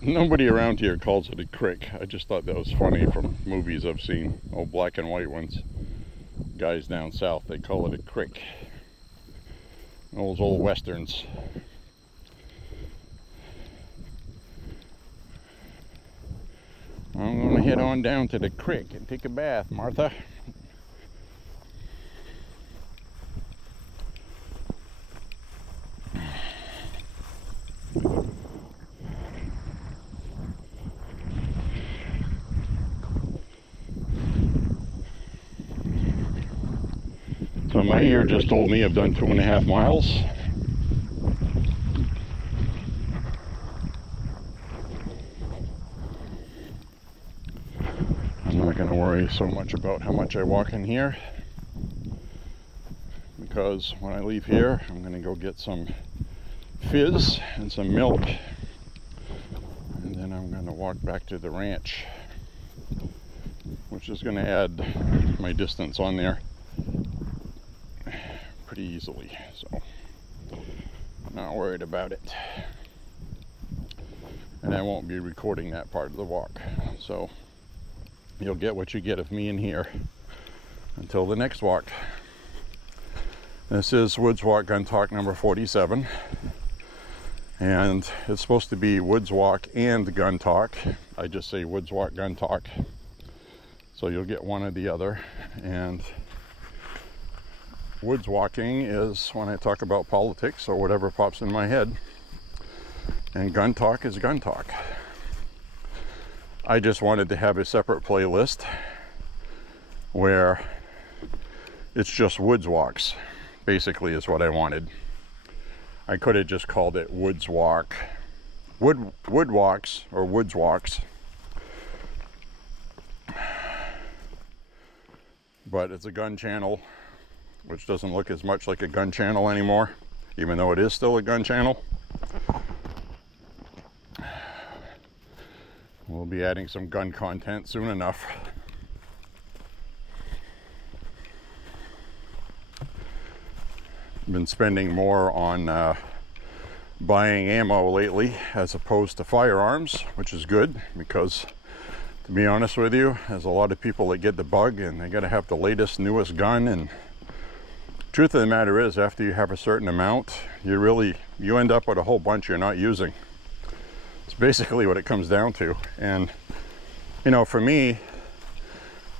Nobody around here calls it a creek. I just thought that was funny from movies I've seen, old black and white ones. Guys down south, they call it a creek. Those old westerns. I'm gonna head on down to the creek and take a bath, Martha. So my ear just told me I've done 2.5 miles. I'm not going to worry so much about how much I walk in here, because when I leave here I'm going to go get some fizz and some milk, and then I'm going to walk back to the ranch, which is going to add my distance on there pretty easily, so I'm not worried about it. And I won't be recording that part of the walk, so you'll get what you get of me in here until the next walk. This is Woods Walk Gun Talk number 47, and it's supposed to be Woods Walk and Gun Talk. I just say Woods Walk Gun Talk, so you'll get one or the other. And woods walking is when I talk about politics or whatever pops in my head, and gun talk is gun talk. I just wanted to have a separate playlist where it's just woods walks, basically, is what I wanted. I could have just called it Woods Walk, Wood Walks, or Woods Walks, but it's a gun channel, which doesn't look as much like a gun channel anymore, even though it is still a gun channel. We'll be adding some gun content soon enough. I've been spending more on buying ammo lately as opposed to firearms, which is good, because to be honest with you, there's a lot of people that get the bug and they gotta have the latest, newest gun, and truth of the matter is, after you have a certain amount, you end up with a whole bunch you're not using. It's basically what it comes down to. And you know, for me,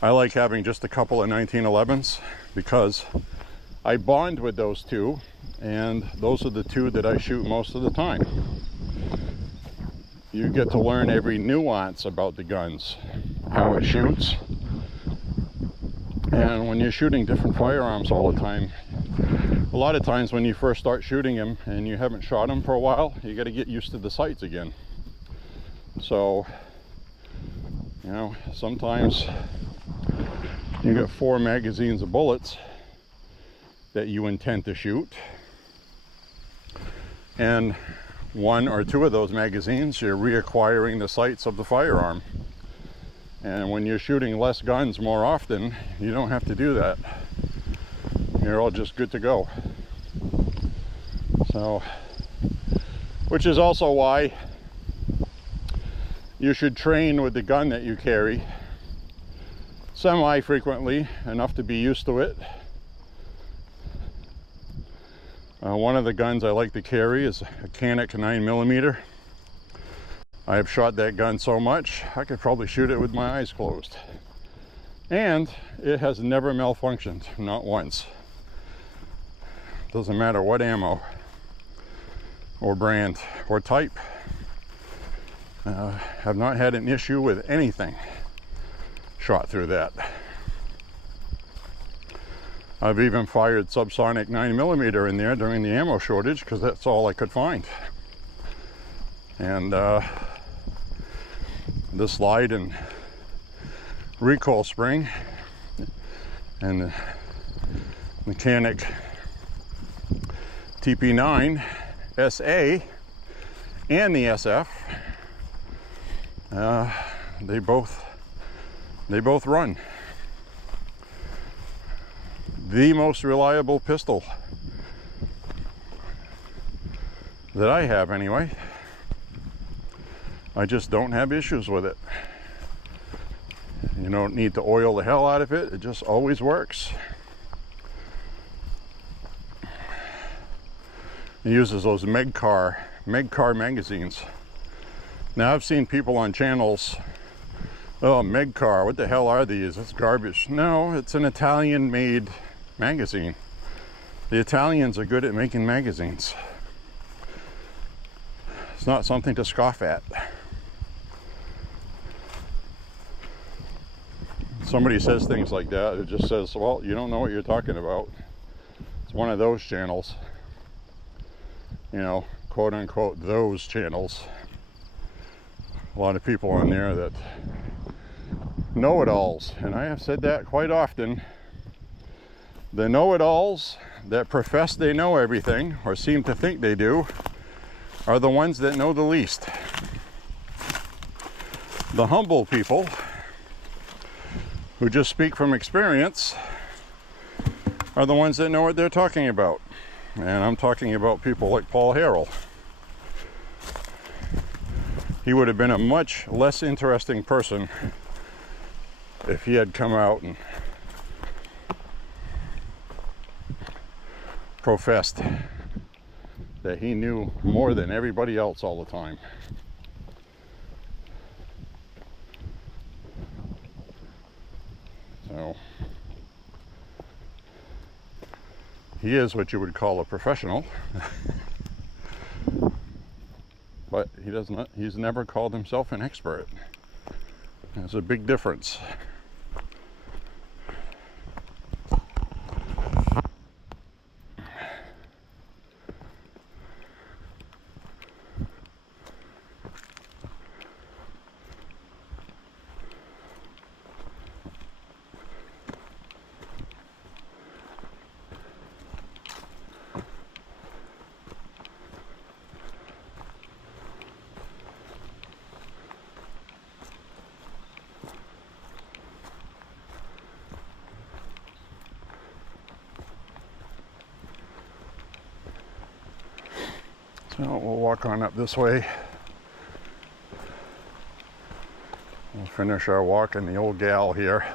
I like having just a couple of 1911s because I bond with those two, and those are the two that I shoot most of the time. You get to learn every nuance about the guns, how it shoots. And when you're shooting different firearms all the time, a lot of times when you first start shooting them and you haven't shot them for a while, you got to get used to the sights again. So, you know, sometimes you got 4 magazines of bullets that you intend to shoot, and 1 or 2 of those magazines you're reacquiring the sights of the firearm. And when you're shooting less guns more often, you don't have to do that. You're all just good to go. So, which is also why you should train with the gun that you carry semi-frequently, enough to be used to it. One of the guns I like to carry is a Canik 9mm. I have shot that gun so much, I could probably shoot it with my eyes closed. And it has never malfunctioned, not once. Doesn't matter what ammo, or brand, or type. Have not had an issue with anything shot through that. I've even fired subsonic 9mm in there during the ammo shortage, because that's all I could find. And the slide and recoil spring and the Mechanic TP9 SA and the SF, they both run. The most reliable pistol that I have anyway. I just don't have issues with it. You don't need to oil the hell out of it. It just always works. It uses those Megcar magazines. Now I've seen people on channels, oh, Megcar, what the hell are these? It's garbage. No, it's an Italian-made magazine. The Italians are good at making magazines. It's not something to scoff at. Somebody says things like that, it just says, well, you don't know what you're talking about. It's one of those channels. You know, quote unquote, those channels. A lot of people on there that know-it-alls, and I have said that quite often. The know-it-alls that profess they know everything, or seem to think they do, are the ones that know the least. The humble people, who just speak from experience, are the ones that know what they're talking about. And I'm talking about people like Paul Harrell. He would have been a much less interesting person if he had come out and professed that he knew more than everybody else all the time. So he is what you would call a professional. But he's never called himself an expert. There's a big difference. So we'll walk on up this way. We'll finish our walk in the old gal here.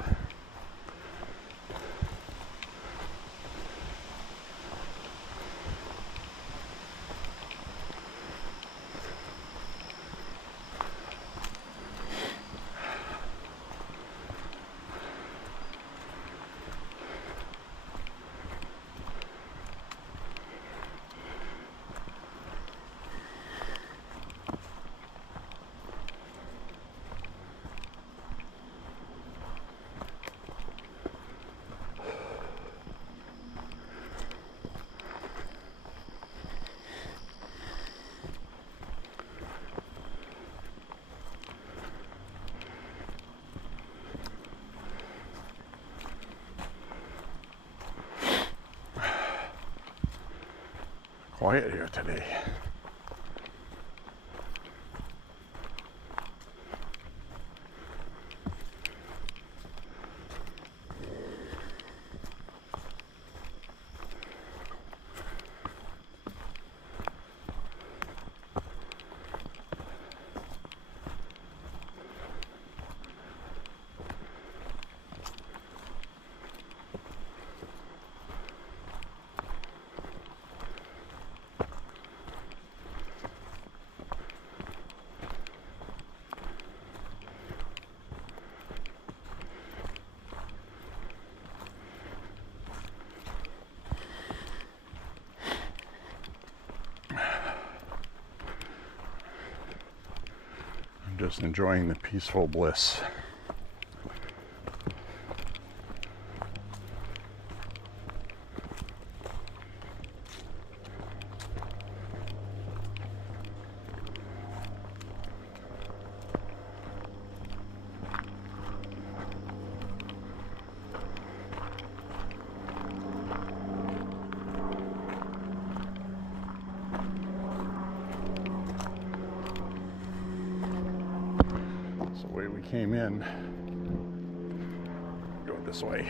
Quiet here today. Just enjoying the peaceful bliss. The way we came in, go this way.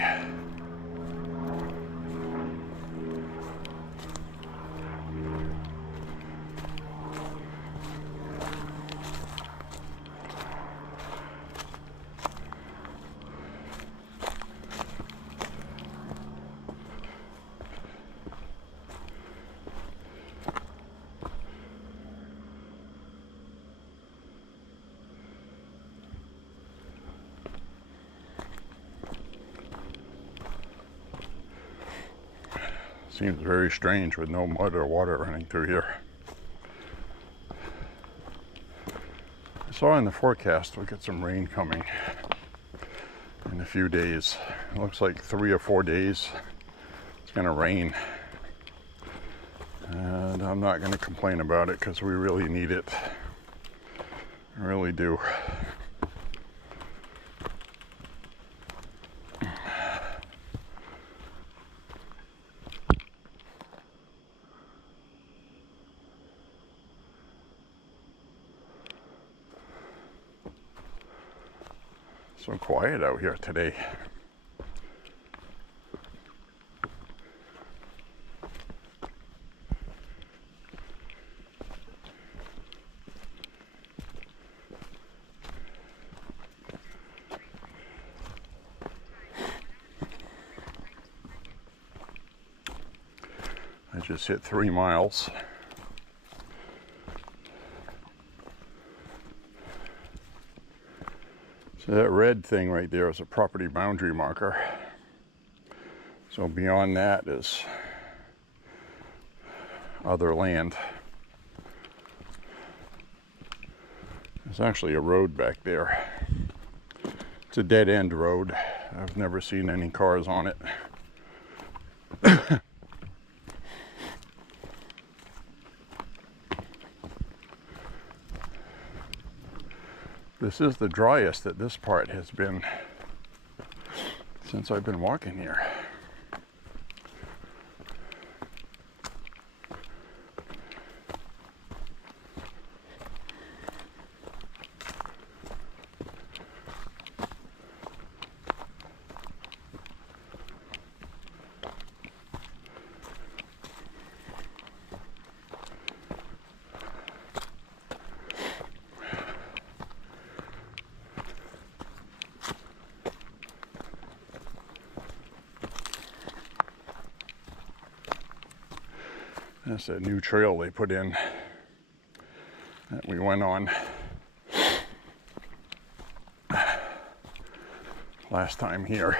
Seems very strange with no mud or water running through here. I saw in the forecast we'll get some rain coming in a few days. It looks like 3 or 4 days it's going to rain. And I'm not going to complain about it because we really need it. I really do. So quiet out here today. I just hit 3 miles. So that red thing right there is a property boundary marker. So beyond that is other land. There's actually a road back there. It's a dead end road. I've never seen any cars on it. This is the driest that this part has been since I've been walking here. That's a new trail they put in that we went on last time here.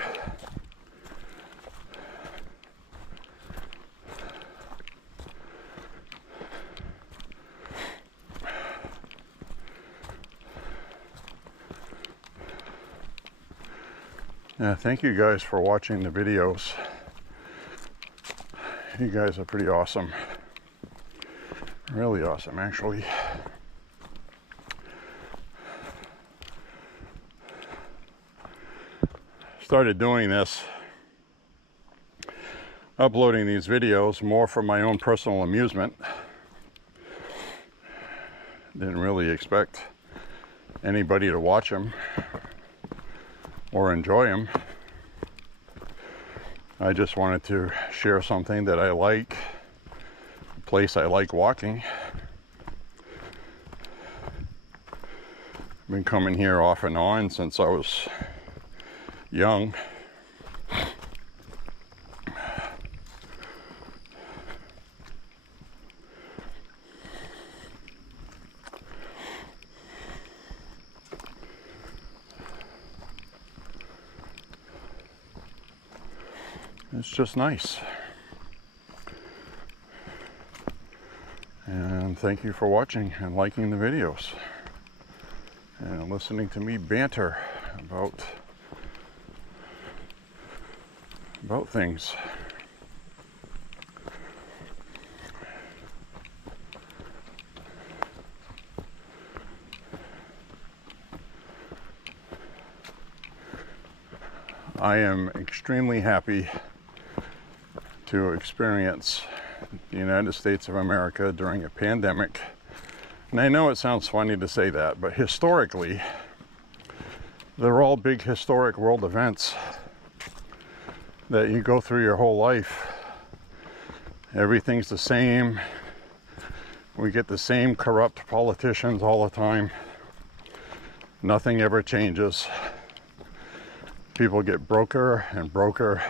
Thank you guys for watching the videos. You guys are pretty awesome. Really awesome, actually. Started doing this, uploading these videos more for my own personal amusement. Didn't really expect anybody to watch them or enjoy them. I just wanted to share something that I like, a place I like walking. I've been coming here off and on since I was young. It's just nice. And thank you for watching and liking the videos and listening to me banter about things. I am extremely happy to experience the United States of America during a pandemic. And I know it sounds funny to say that, but historically, they're all big historic world events that you go through your whole life. Everything's the same. We get the same corrupt politicians all the time. Nothing ever changes. People get broker and broker,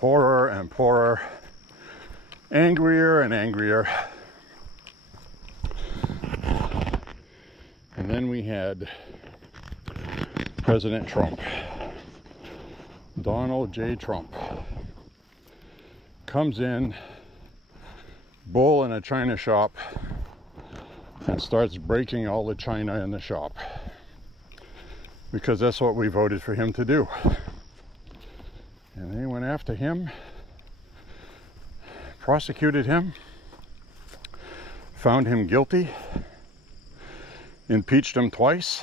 poorer and poorer, angrier and angrier. And then we had President Trump, Donald J. Trump. comes in, bull in a china shop, and starts breaking all the china in the shop. Because that's what we voted for him to do. And they went after him, prosecuted him, found him guilty, impeached him twice,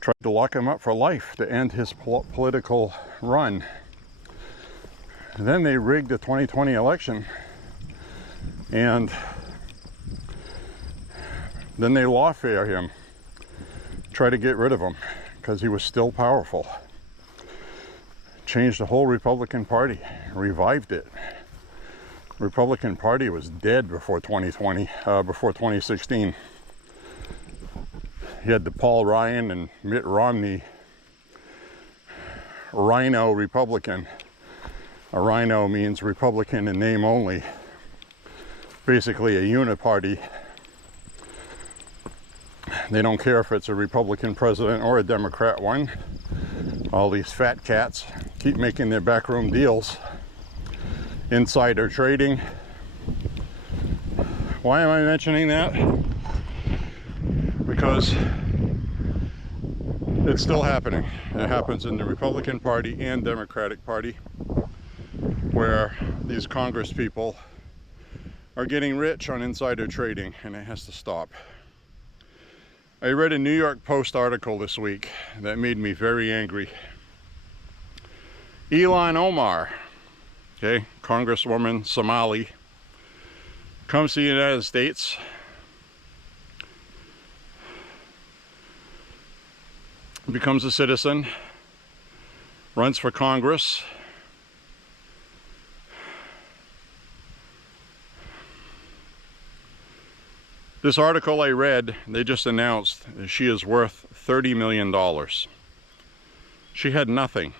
tried to lock him up for life to end his political run. And then they rigged the 2020 election, and then they lawfare him, try to get rid of him because he was still powerful. Changed the whole Republican Party, revived it. Republican Party was dead before 2020, before 2016. He had the Paul Ryan and Mitt Romney Rhino Republican. A rhino means Republican in name only. Basically a uniparty. They don't care if it's a Republican president or a Democrat one. All these fat cats keep making their backroom deals. Insider trading. Why am I mentioning that? Because it's still happening. It happens in the Republican Party and Democratic Party, where these Congress people are getting rich on insider trading, and it has to stop. I read a New York Post article this week that made me very angry. Ilhan Omar, okay, Congresswoman Somali, comes to the United States, becomes a citizen, runs for Congress, this article I read, they just announced that she is worth $30 million. She had nothing.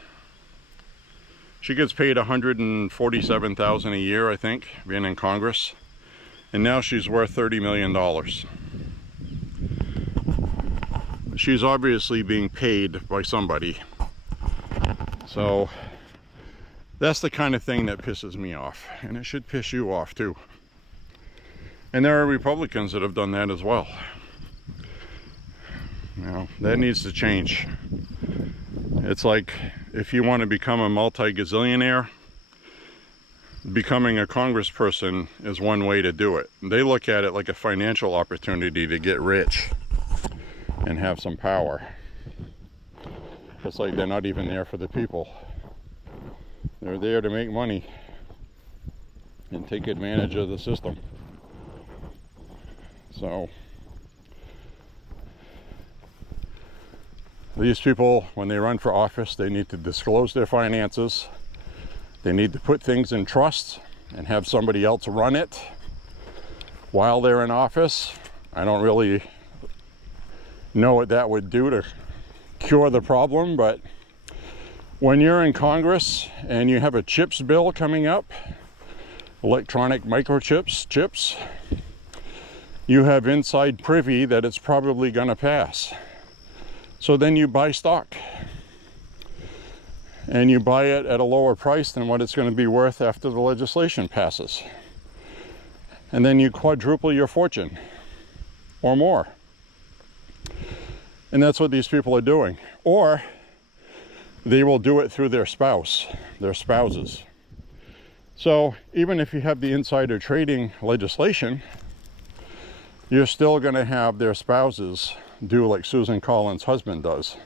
She gets paid $147,000 a year, I think, being in Congress. And now she's worth $30 million. She's obviously being paid by somebody. So that's the kind of thing that pisses me off. And it should piss you off too. And there are Republicans that have done that as well. Now, that needs to change. It's like, if you want to become a multi-gazillionaire, becoming a congressperson is one way to do it. They look at it like a financial opportunity to get rich and have some power. It's like they're not even there for the people. They're there to make money and take advantage of the system. So these people, when they run for office, they need to disclose their finances. They need to put things in trust and have somebody else run it while they're in office. I don't really know what that would do to cure the problem, but when you're in Congress and you have a CHIPS bill coming up, electronic microchips, you have inside privy that it's probably going to pass. So then you buy stock. And you buy it at a lower price than what it's going to be worth after the legislation passes. And then you quadruple your fortune or more. And that's what these people are doing. Or they will do it through their spouse, their spouses. So even if you have the insider trading legislation, you're still going to have their spouses do like Susan Collins' husband does.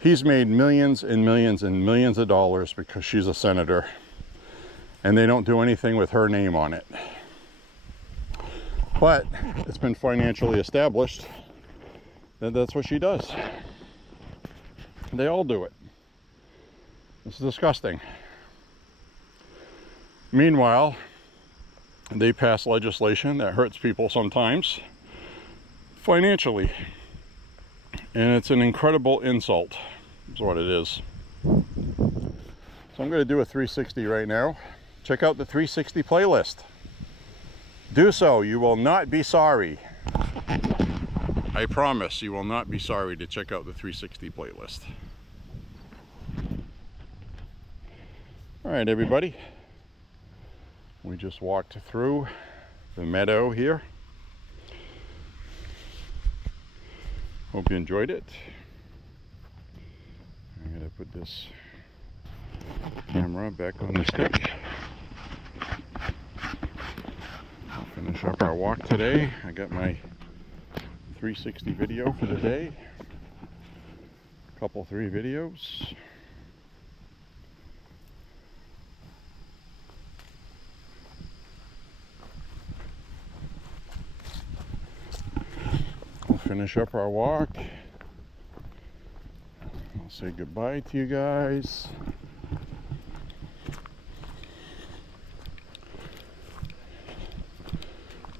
He's made millions and millions and millions of dollars because she's a senator, and they don't do anything with her name on it. But it's been financially established that that's what she does. They all do it. It's disgusting. Meanwhile, they pass legislation that hurts people sometimes financially. And it's an incredible insult, is what it is. So I'm going to do a 360 right now. Check out the 360 playlist. Do so, you will not be sorry. I promise you will not be sorry to check out the 360 playlist. All right, everybody. We just walked through the meadow here. Hope you enjoyed it. I'm gonna put this camera back on the stick. I'll finish up our walk today. I got my 360 video for the day. Couple 3 videos. We'll finish up our walk. I'll say goodbye to you guys.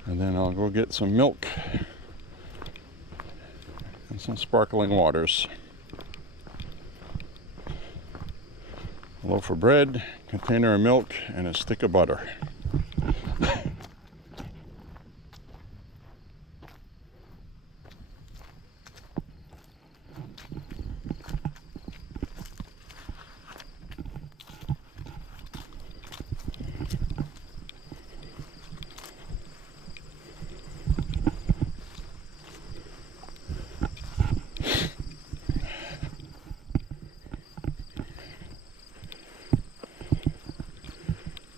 And then I'll go get some milk and some sparkling waters. A loaf of bread, container of milk, and a stick of butter.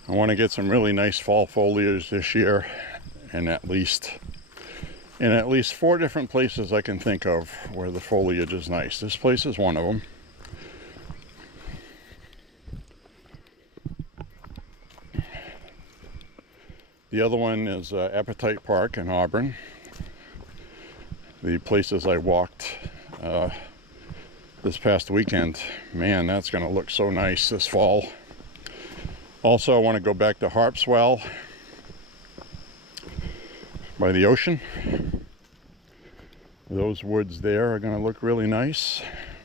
I want to get some really nice fall foliage this year, and in at least 4 different places I can think of where the foliage is nice. This place is one of them. The other one is Appetite Park in Auburn. The places I walked this past weekend, man, that's going to look so nice this fall. Also, I want to go back to Harpswell by the ocean. Those woods there are going to look really nice,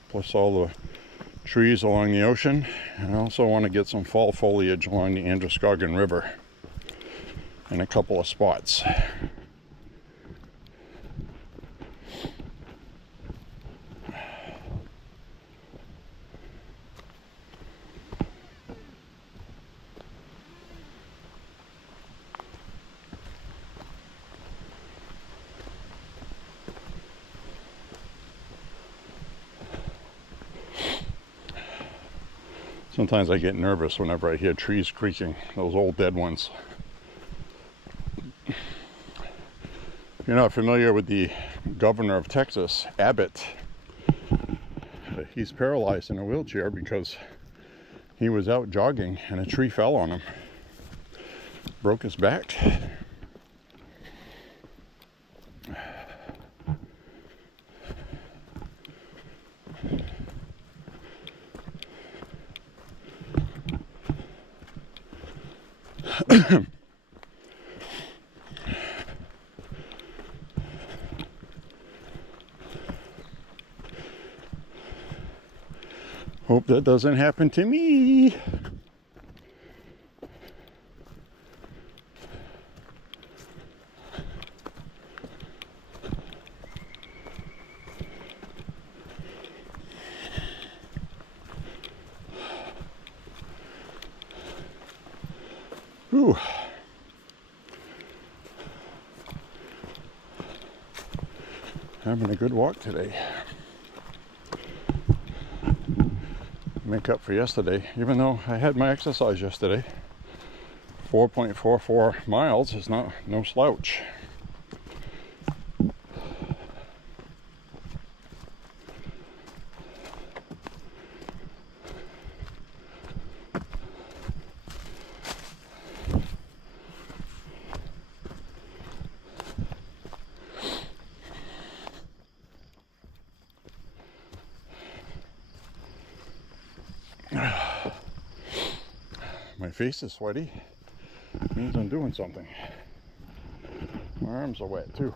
plus all the trees along the ocean. And I also want to get some fall foliage along the Androscoggin River in a couple of spots. Sometimes I get nervous whenever I hear trees creaking, those old dead ones. If you're not familiar with the governor of Texas, Abbott, he's paralyzed in a wheelchair because he was out jogging and a tree fell on him. Broke his back. Hope that doesn't happen to me. Whew. Having a good walk today. Make up for yesterday, even though I had my exercise yesterday. 4.44 miles is no slouch. My face is sweaty. It means I'm doing something. My arms are wet too.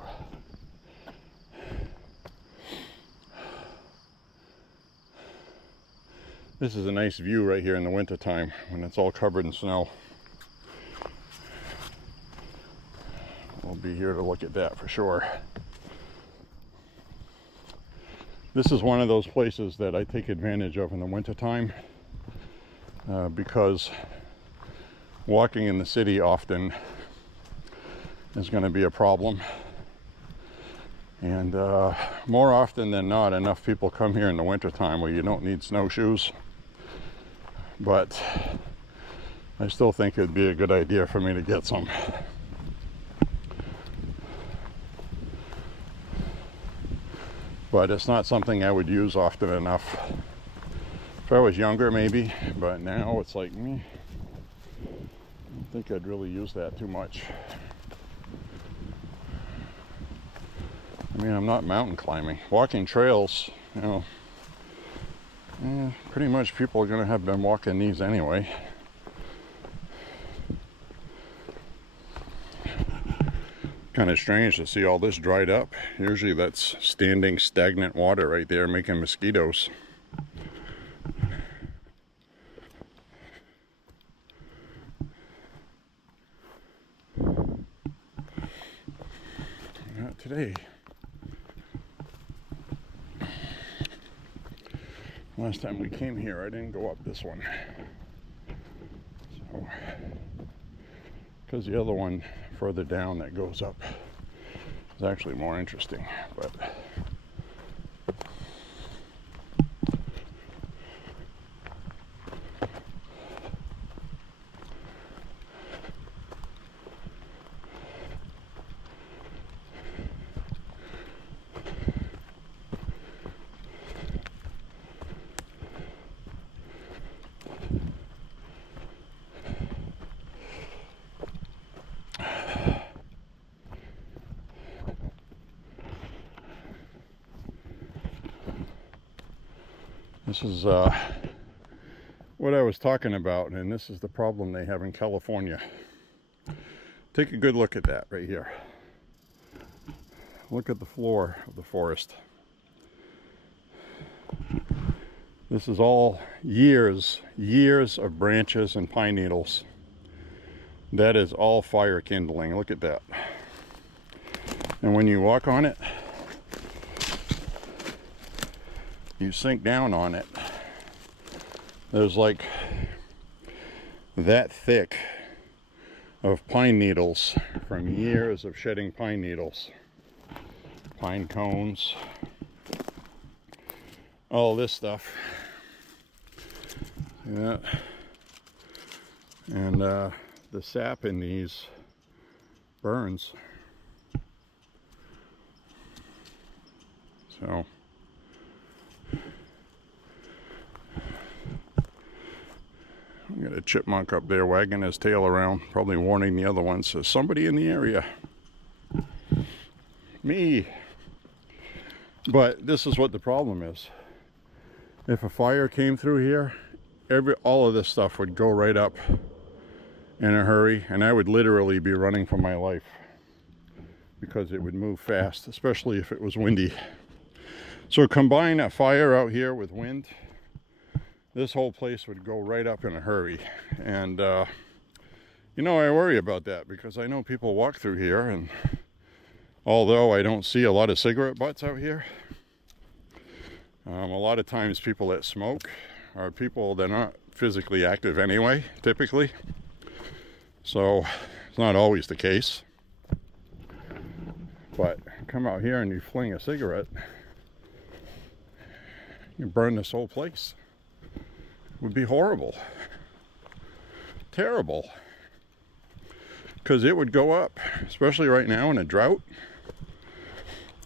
This is a nice view right here in the winter time when it's all covered in snow. We'll be here to look at that for sure. This is one of those places that I take advantage of in the winter time. because walking in the city often is going to be a problem. And more often than not, enough people come here in the wintertime where you don't need snowshoes. But I still think it'd be a good idea for me to get some. But it's not something I would use often enough. If I was younger, maybe, but now it's like, I don't think I'd really use that too much. I mean, I'm not mountain climbing. Walking trails, you know, pretty much people are going to have been walking these anyway. Kind of strange to see all this dried up. Usually that's standing stagnant water right there making mosquitoes. Not today. Last time we came here, I didn't go up this one. So, because the other one further down that goes up is actually more interesting, but this is what I was talking about, and this is the problem they have in California. Take a good look at that right here. Look at the floor of the forest. This is all years of branches and pine needles. That is all fire kindling. Look at that. And when you walk on it, you sink down on it, there's like that thick of pine needles from years of shedding pine needles, pine cones, all this stuff. Yeah. And the sap in these burns. So I got a chipmunk up there wagging his tail around, probably warning the other ones. There's somebody in the area. Me. But this is what the problem is. If a fire came through here, all of this stuff would go right up in a hurry, and I would literally be running for my life because it would move fast, especially if it was windy. So combine a fire out here with wind, this whole place would go right up in a hurry. And you know, I worry about that because I know people walk through here, and although I don't see a lot of cigarette butts out here, a lot of times people that smoke are people that aren't physically active anyway, typically. So it's not always the case. But come out here and you fling a cigarette, you burn this whole place. It would be horrible. Terrible. Because it would go up, especially right now in a drought.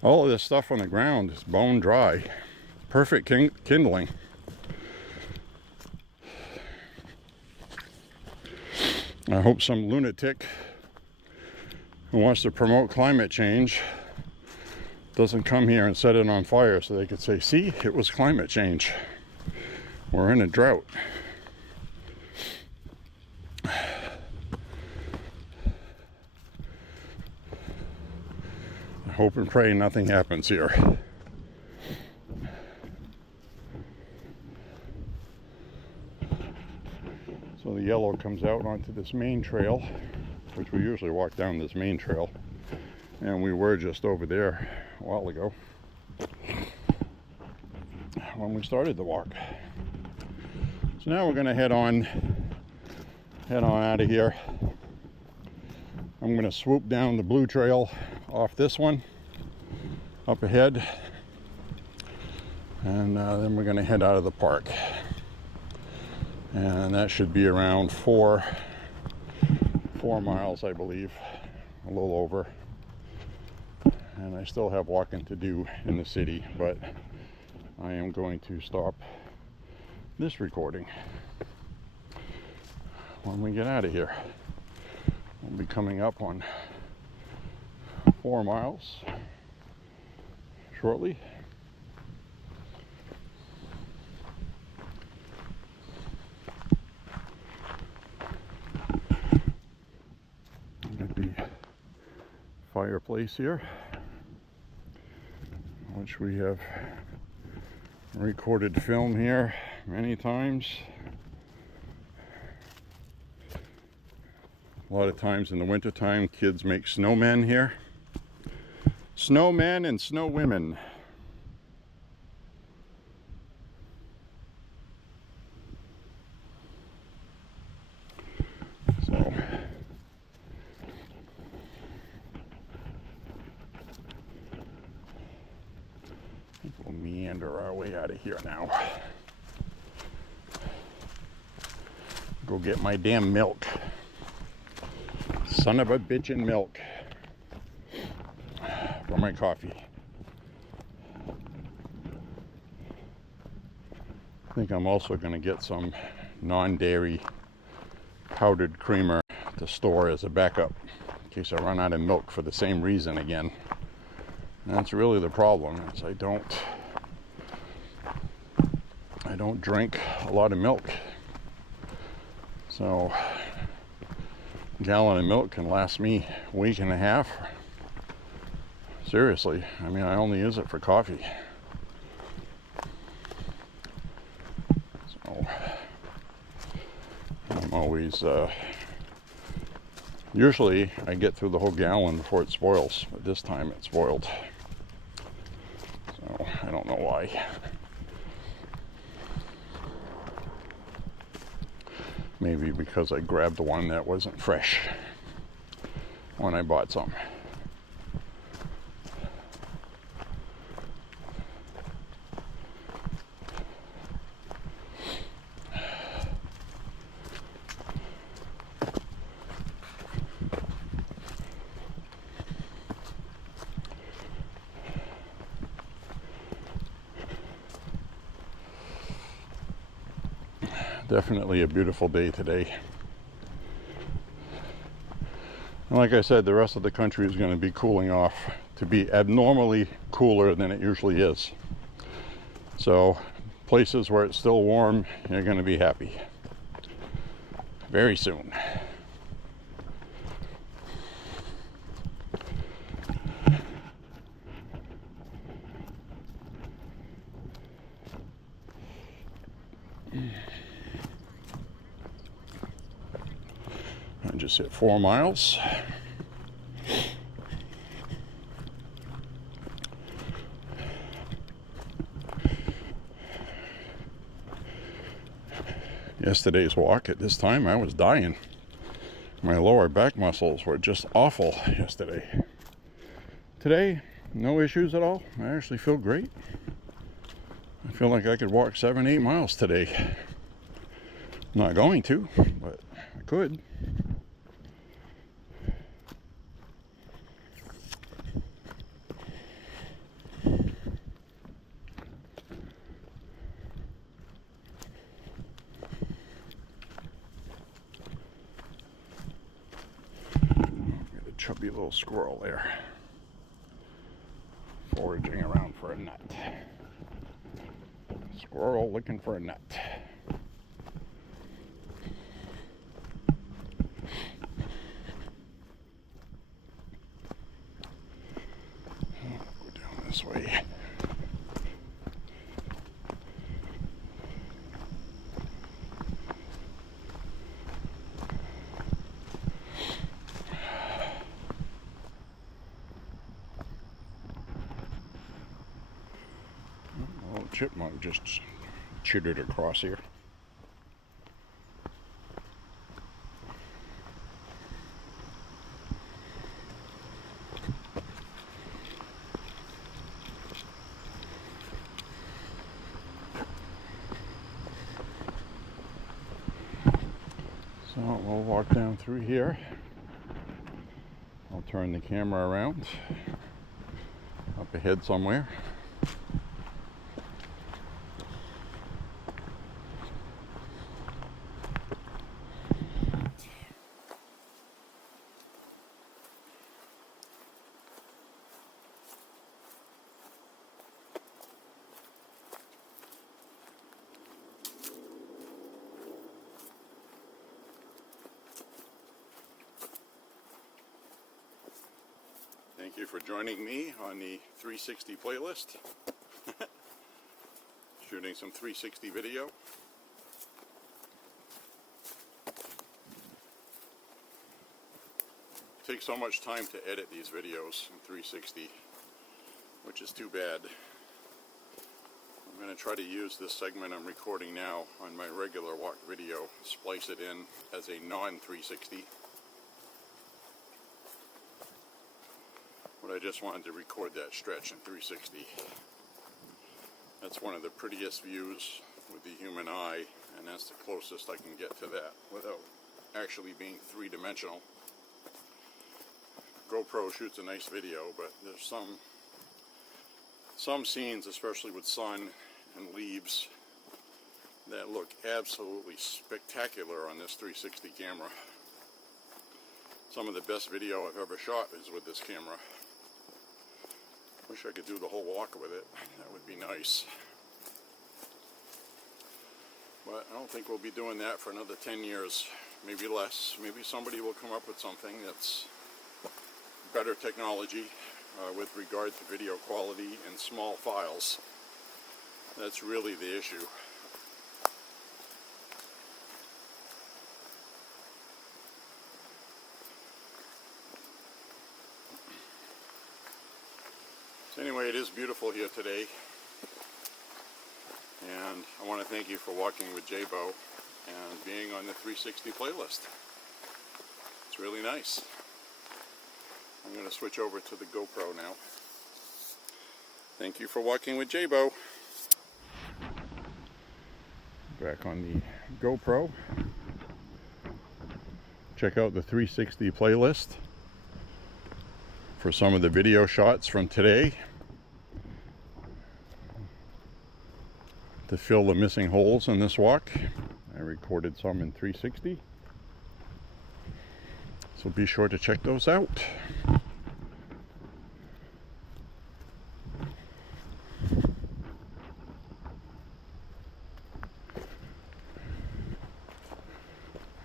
All of this stuff on the ground is bone dry. Perfect kindling. I hope some lunatic who wants to promote climate change doesn't come here and set it on fire so they could say, see, it was climate change. We're in a drought. I hope and pray nothing happens here. So the yellow comes out onto this main trail, which we usually walk down this main trail, and we were just over there a while ago when we started the walk. So now we're going to head on out of here. I'm going to swoop down the Blue Trail off this one up ahead, and then we're going to head out of the park, and that should be around 4 miles, I believe, a little over. And I still have walking to do in the city, but I am going to stop this recording when we get out of here. We'll be coming up on 4 miles shortly. Got the fireplace here, which we have recorded film here many times. A lot of times in the wintertime, kids make snowmen here. Snowmen and snow women. So we'll meander our way out of here now. Go get my damn milk. Son of a bitchin' milk for my coffee. I think I'm also going to get some non-dairy powdered creamer to store as a backup in case I run out of milk for the same reason again. And that's really the problem, is I don't drink a lot of milk. So a gallon of milk can last me a week and a half. Seriously, I mean, I only use it for coffee. So I'm always, usually I get through the whole gallon before it spoils, but this time it spoiled. So I don't know why. Maybe because I grabbed the one that wasn't fresh when I bought some. Definitely a beautiful day today. And like I said, the rest of the country is going to be cooling off to be abnormally cooler than it usually is. So places where it's still warm, you're going to be happy very soon. I just hit 4 miles. Yesterday's walk at this time, I was dying. My lower back muscles were just awful yesterday. Today, no issues at all. I actually feel great. I feel like I could walk 7-8 miles today. I'm not going to, but I could. Chubby little squirrel there, foraging around for a nut. Squirrel looking for a nut. Go down this way. Chipmunk just chittered across here. So we'll walk down through here. I'll turn the camera around up ahead somewhere. Thank you for joining me on the 360 playlist. Shooting some 360 video. It takes so much time to edit these videos in 360, which is too bad. I'm going to try to use this segment I'm recording now on my regular walk video, splice it in as a non-360. But I just wanted to record that stretch in 360. That's one of the prettiest views with the human eye, and that's the closest I can get to that without actually being three-dimensional. GoPro shoots a nice video, but there's some scenes, especially with sun and leaves, that look absolutely spectacular on this 360 camera. Some of the best video I've ever shot is with this camera. Wish I could do the whole walk with it. That would be nice. But I don't think we'll be doing that for another 10 years, maybe less. Maybe somebody will come up with something that's better technology with regard to video quality and small files. That's really the issue. So anyway, it is beautiful here today, and I want to thank you for walking with Jaybo and being on the 360 playlist. It's really nice. I'm going to switch over to the GoPro now. Thank you for walking with Jaybo. Back on the GoPro. Check out the 360 playlist for some of the video shots from today to fill the missing holes in this walk. I recorded some in 360, so be sure to check those out.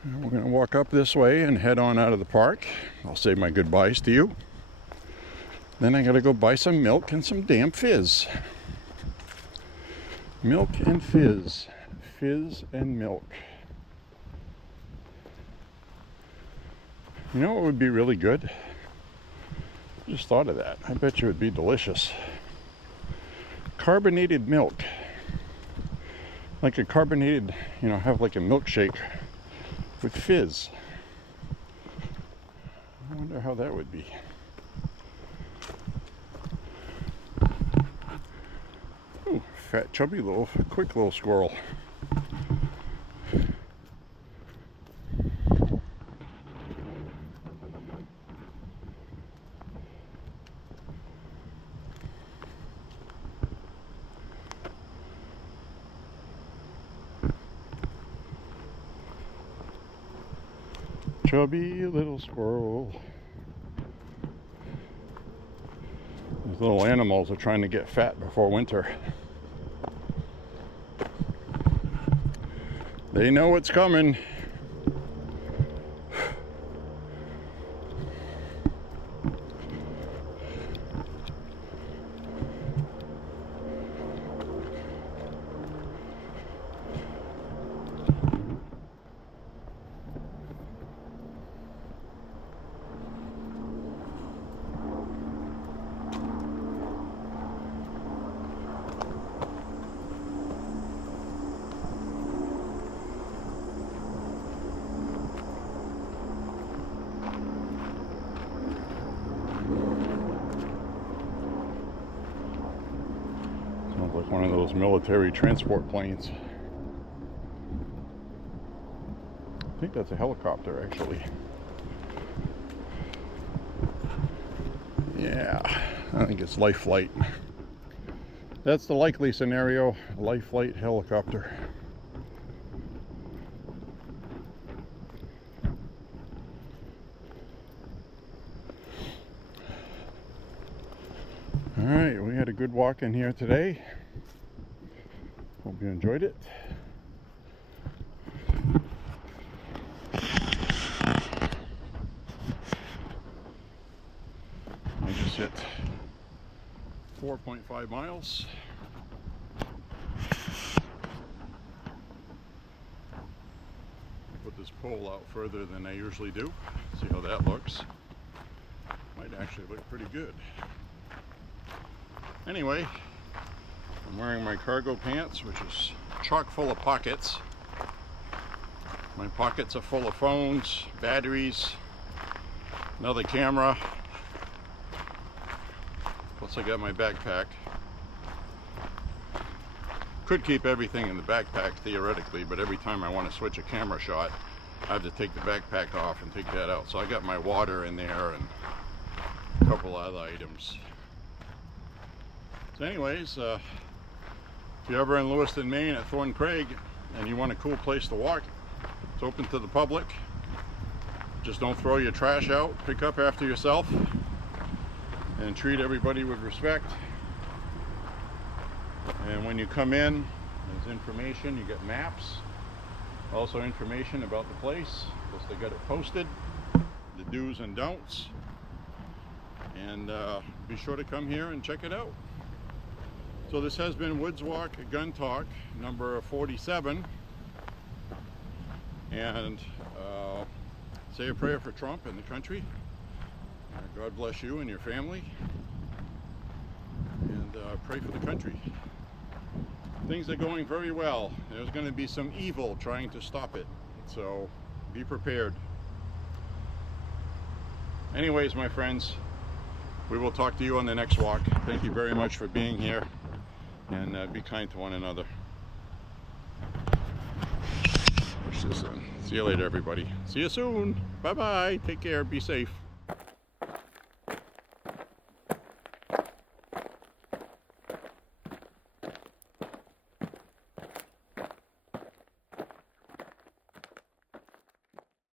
And we're going to walk up this way and head on out of the park. I'll say my goodbyes to you. Then I gotta go buy some milk and some damn fizz. Milk and fizz. Fizz and milk. You know what would be really good? I just thought of that. I bet you it would be delicious. Carbonated milk. Like a carbonated, have like a milkshake with fizz. I wonder how that would be. Ooh, fat, chubby quick little squirrel. Chubby little squirrel. These little animals are trying to get fat before winter. They know what's coming. Sounds like one of those military transport planes. I think that's a helicopter, actually. Yeah, I think it's Life Flight. That's the likely scenario, Life Flight helicopter. Alright, we had a good walk in here today. Hope you enjoyed it. I just hit 4.5 miles. Put this pole out further than I usually do. See how that looks. Might actually look pretty good. Anyway, I'm wearing my cargo pants, which is chock full of pockets. My pockets are full of phones, batteries, another camera. Plus I got my backpack. Could keep everything in the backpack theoretically, but every time I want to switch a camera shot, I have to take the backpack off and take that out. So I got my water in there and a couple other items. So anyways, if you're ever in Lewiston, Maine at Thorn Craig and you want a cool place to walk, it's open to the public. Just don't throw your trash out, pick up after yourself, and treat everybody with respect. And when you come in, there's information, you get maps, also information about the place, plus they got it posted, the do's and don'ts. And be sure to come here and check it out. So this has been Woods Walk Gun Talk number 47, and say a prayer for Trump and the country. God bless you and your family, and pray for the country. Things are going very well. There's going to be some evil trying to stop it, so be prepared. Anyways, my friends, we will talk to you on the next walk. Thank you very much for being here, and be kind to one another. Push this in. See you later, everybody. See you soon. Bye bye. Take care. Be safe.